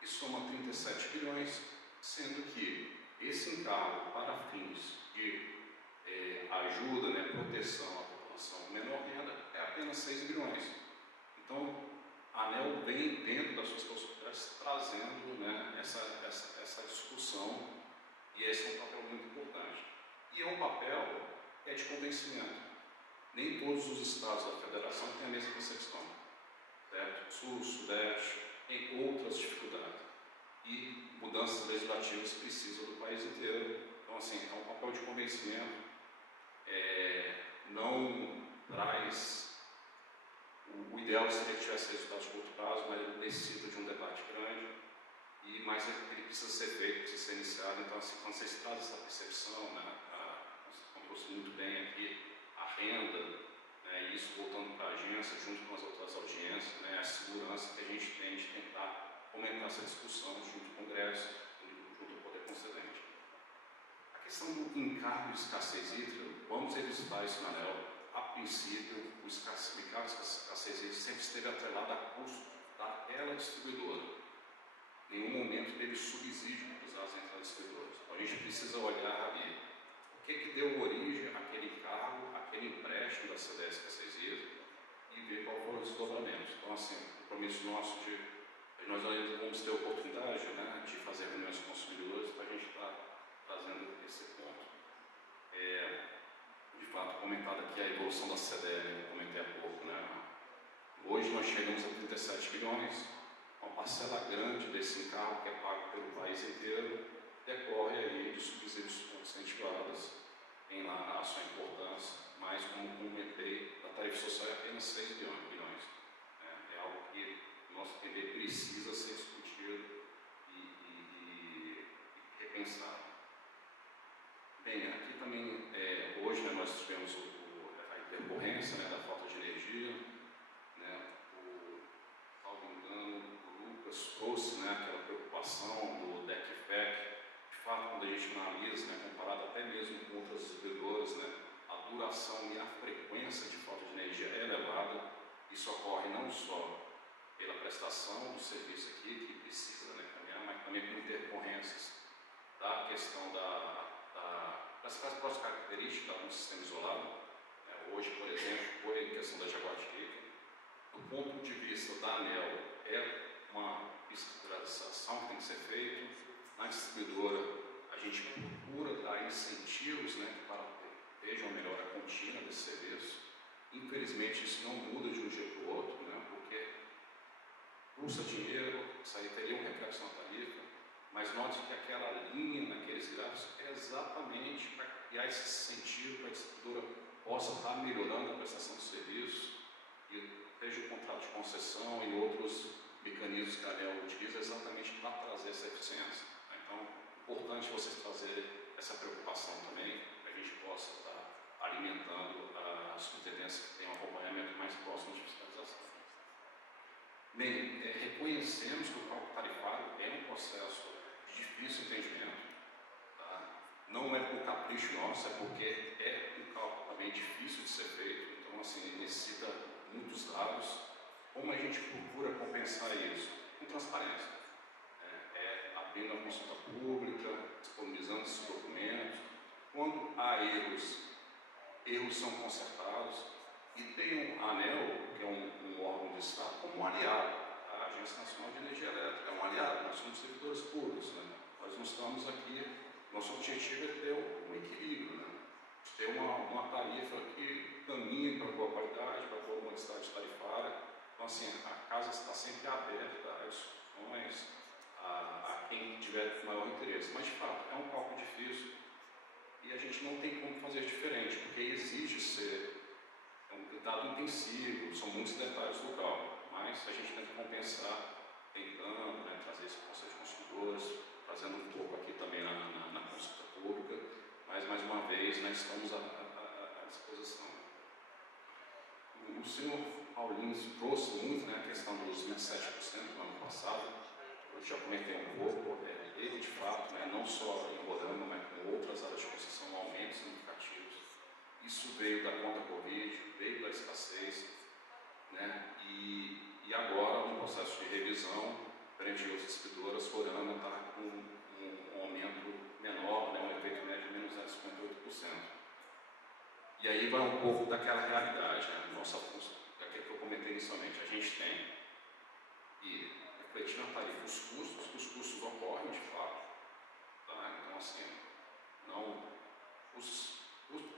que soma 37 bilhões, sendo que esse encargo para fins de ajuda, né, proteção à população com menor renda é apenas 6 bilhões. Então, a ANEEL vem dentro das suas possibilidades trazendo, né, essa discussão, e esse é um papel muito importante. E é um papel de convencimento. Nem todos os estados da federação têm a mesma percepção, certo? Sul, Sudeste, tem outras dificuldades. E mudanças legislativas precisam do país inteiro. Então, assim, é um papel de convencimento. Não traz... O ideal seria que tivesse resultados de curto prazo, mas ele necessita de um debate grande. Mas ele precisa ser feito, precisa ser iniciado. Então, assim, quando vocês trazem essa percepção, né, como trouxe muito bem aqui, a renda, né, e isso voltando para a agência, junto com as outras audiências, né, a segurança que a gente tem de tentar aumentar essa discussão junto ao Congresso, junto ao Poder Concedente. A questão do encargo de escassez hídrica, vamos revisitar isso na ANEEL. A princípio, o encargo de escassez hídrica sempre esteve atrelado a custo daquela distribuidora. Em nenhum momento teve subsídio para usar as entradas distribuidoras. Então, a gente precisa olhar ali o que deu origem àquele encargo, àquele empréstimo da CDE escassez hídrica e ver qual foram os desdobramentos. Então, assim, o compromisso nosso de... Nós ainda vamos ter a oportunidade, né, de fazer reuniões com consumidores para a gente estar trazendo esse ponto. De fato, comentado aqui a evolução da CDE, né, que eu comentei há pouco, né, Hoje nós chegamos a 37 bilhões, uma parcela grande desse encargo que é pago pelo país inteiro decorre aí de subsídios incentivados em lá a sua importância, mas como comentei, a tarifa social é apenas 6 bilhões. É algo que, no nosso entender, precisa ser discutido e repensado. Bem, aqui também, hoje nós tivemos a intercorrência da falta de energia, salvo engano, o Lucas trouxe aquela preocupação do DEC-FEC. De fato, quando a gente analisa, comparado até mesmo com outras distribuidoras, a duração e a frequência de falta de energia é elevada. Isso ocorre não só pela prestação do serviço aqui, que precisa caminhar, mas também por intercorrências da questão das próprias características do sistema isolado. Hoje, por exemplo, foi a questão da jaguatirica. Do ponto de vista da ANEEL, é uma fiscalização que tem que ser feita. Na distribuidora, a gente procura dar incentivos para que veja uma melhora contínua desse serviço. Infelizmente, isso não muda de um dia para o outro, porque custa dinheiro, isso aí teria um reflexo na tarifa, mas note que aquela linha naqueles gráficos é exatamente para criar esse incentivo para a distribuidora possa estar melhorando a prestação do serviço, e seja o contrato de concessão e outros mecanismos que a ANEEL utiliza exatamente para trazer essa eficiência. Então, é importante vocês trazerem essa preocupação também, para que a gente possa estar alimentando a subintendência que tem um acompanhamento mais próximo de fiscalização. Bem, reconhecemos que o cálculo tarifário é um processo de difícil entendimento. Não é por capricho nosso, é porque é um cálculo também difícil de ser feito. Então, assim, necessita muitos dados. Como a gente procura compensar isso? Com transparência. Abrindo a consulta pública, disponibilizando esses documentos. Quando há erros são consertados. E tem a ANEEL, que é um órgão de Estado, como um aliado. A Agência Nacional de Energia Elétrica é um aliado, nós somos servidores públicos. Nós não estamos aqui, nosso objetivo é ter um equilíbrio, ter uma tarifa que caminhe para a boa qualidade, para a boa modicidade tarifária. Então, assim, a casa está sempre aberta a discussões, a quem tiver maior interesse. Mas, de fato, é um cálculo difícil e a gente não tem como fazer diferente, porque exige ser um dado intensivo, são muitos detalhes do cálculo, mas a gente tem que compensar tentando trazer esse conceito de consumidores, trazendo um pouco aqui também na consulta pública, mas, mais uma vez, nós estamos à disposição. O senhor Paulinho trouxe muito a questão dos 27% no ano passado. Eu já comentei um pouco. Ele, de fato, não só em Roraima, mas com outras áreas de concessão, aumentos significativos. Isso veio da conta Covid, veio da escassez, e agora, no processo de revisão, frente a outras distribuidoras, Roraima está com um aumento menor, um efeito médio de menos 0,58%. E aí vai um pouco daquela realidade, nossa função, daquilo que eu comentei inicialmente. A gente tem que refletir na tarifa os custos ocorrem de fato. Então, assim,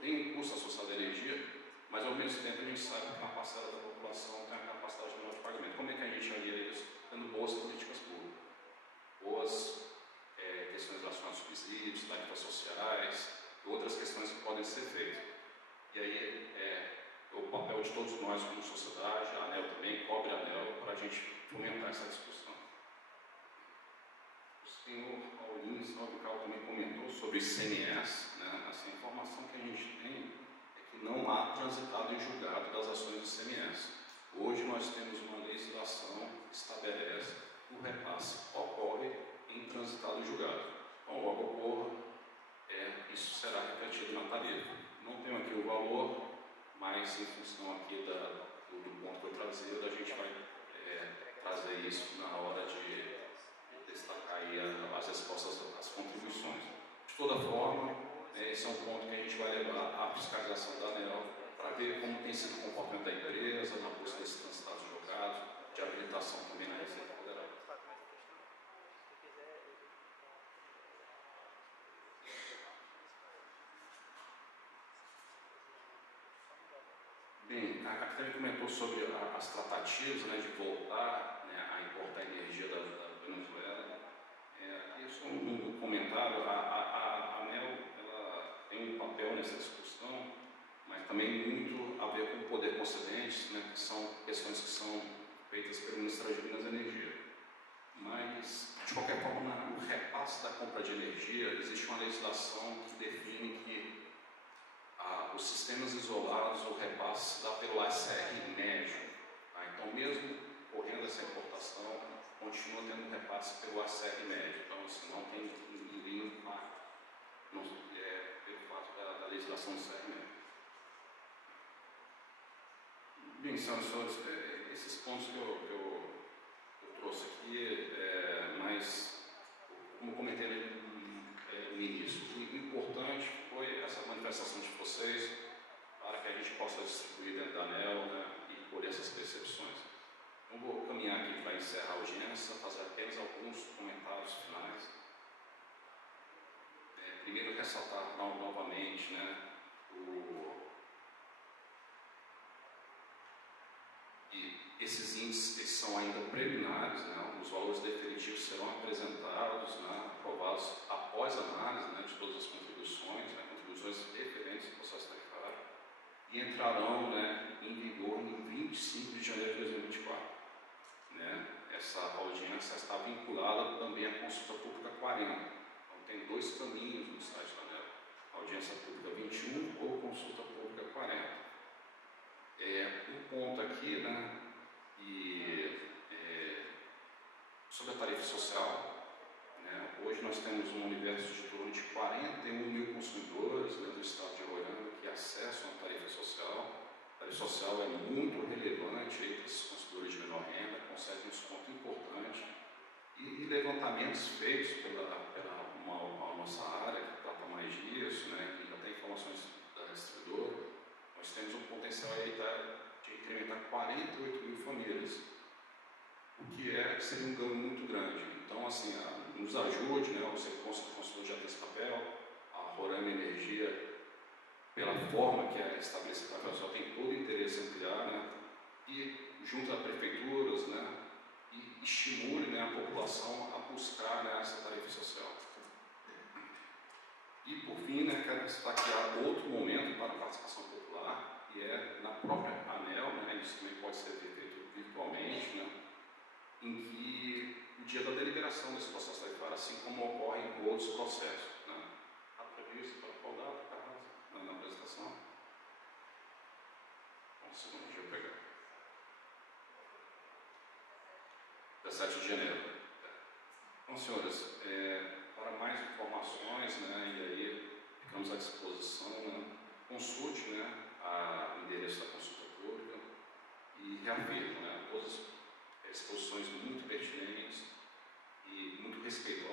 tem um custo associado à energia, mas ao mesmo tempo a gente sabe que uma parcela da população tem a capacidade menor de pagamento. Como é que a gente alia isso? Tendo boas políticas públicas, boas questões relacionadas a subsídios, tarifas sociais, e outras questões que podem ser feitas. E aí o papel de todos nós como sociedade, a ANEEL também, cobre a ANEEL, para a gente fomentar essa discussão. O senhor Paulinho Salvical também comentou sobre ICMS, Essa informação que a gente tem é que não há transitado em julgado das ações do ICMS. Hoje nós temos uma legislação que estabelece que o repasse ocorre em transitado em julgado. Então, logo ocorra, isso será refletido na tarifa. Não tenho aqui o valor, mas em função aqui do ponto que eu trazia, a gente vai trazer isso na hora de destacar aí as respostas das contribuições. De toda forma, esse é um ponto que a gente vai levar à fiscalização da ANEEL para ver como tem sido o comportamento da empresa na busca desses transitados jogados, de habilitação também na Receita Federal. Bem, aqui também comentou sobre as tratativas, né, de voltar, né, a importar energia da Venezuela. Aqui só um comentário, a ANEEL ela tem um papel nessa discussão, mas também muito a ver com o poder concedente, né, que são questões que são feitas pelo Ministério de Minas e Energia. Mas, de qualquer forma, no repasse da compra de energia, existe uma legislação que define que os sistemas isolados, o repasse dá pelo ACR médio. Tá? Então, mesmo correndo essa importação, continua tendo repasse pelo ACR médio. Então, assim, não tem nenhum impacto pelo fato da legislação do ACR médio. Bem, senhoras e senhores, esses pontos que eu trouxe aqui, mas, como comentei no início, o importante foi essa manifestação de vocês para que a gente possa distribuir dentro da ANEEL, né, e colher essas percepções. Eu vou caminhar aqui para encerrar a audiência, fazer apenas alguns comentários finais. Primeiro, ressaltar novamente, né, esses índices eles são ainda preliminares, né, os valores definitivos serão apresentados, né, aprovados após a análise, né, de todas as contribuições, né, contribuições referentes ao processo tarifário, e entrarão, né, em vigor em 25 de janeiro de 2024. Né? Essa audiência está vinculada também à consulta pública 40. Então, tem dois caminhos no site da ANEEL: audiência pública 21 ou consulta pública 40. Um ponto aqui, né, sobre a tarifa social, né, hoje nós temos um universo de torno de 41 mil consumidores, né, do estado de Roraima que acessam a tarifa social. A tarifa social é muito relevante entre esses consumidores de menor renda, consegue um desconto importante, e levantamentos feitos pela nossa área, que trata mais disso, né, que já tem informações da distribuidora, nós temos um potencial aí de incrementar 48 mil famílias, o que seria um ganho muito grande. Então, assim, nos ajude, né, você consumidor já tem esse papel, a Roraima Energia, pela forma que é estabelecida a só tem todo o interesse em criar, né, e junto a prefeituras, né, e estimule, né, a população a buscar, né, essa tarifa social. E por fim, né, quero destacar outro momento para a participação popular, que é na própria ANEEL, né, isso também pode ser feito virtualmente, né, em que o dia da deliberação desse processo tarifário, assim como ocorre em outros processos, né. Está previsto para qual data, Carlos, na apresentação? Um segundo, deixa eu pegar. 17 de janeiro. Então, senhores, para mais informações, né, e aí ficamos à disposição, né, consulte, né, o endereço da consulta pública e reafirmo, né, todas as exposições muito pertinentes e muito respeitosas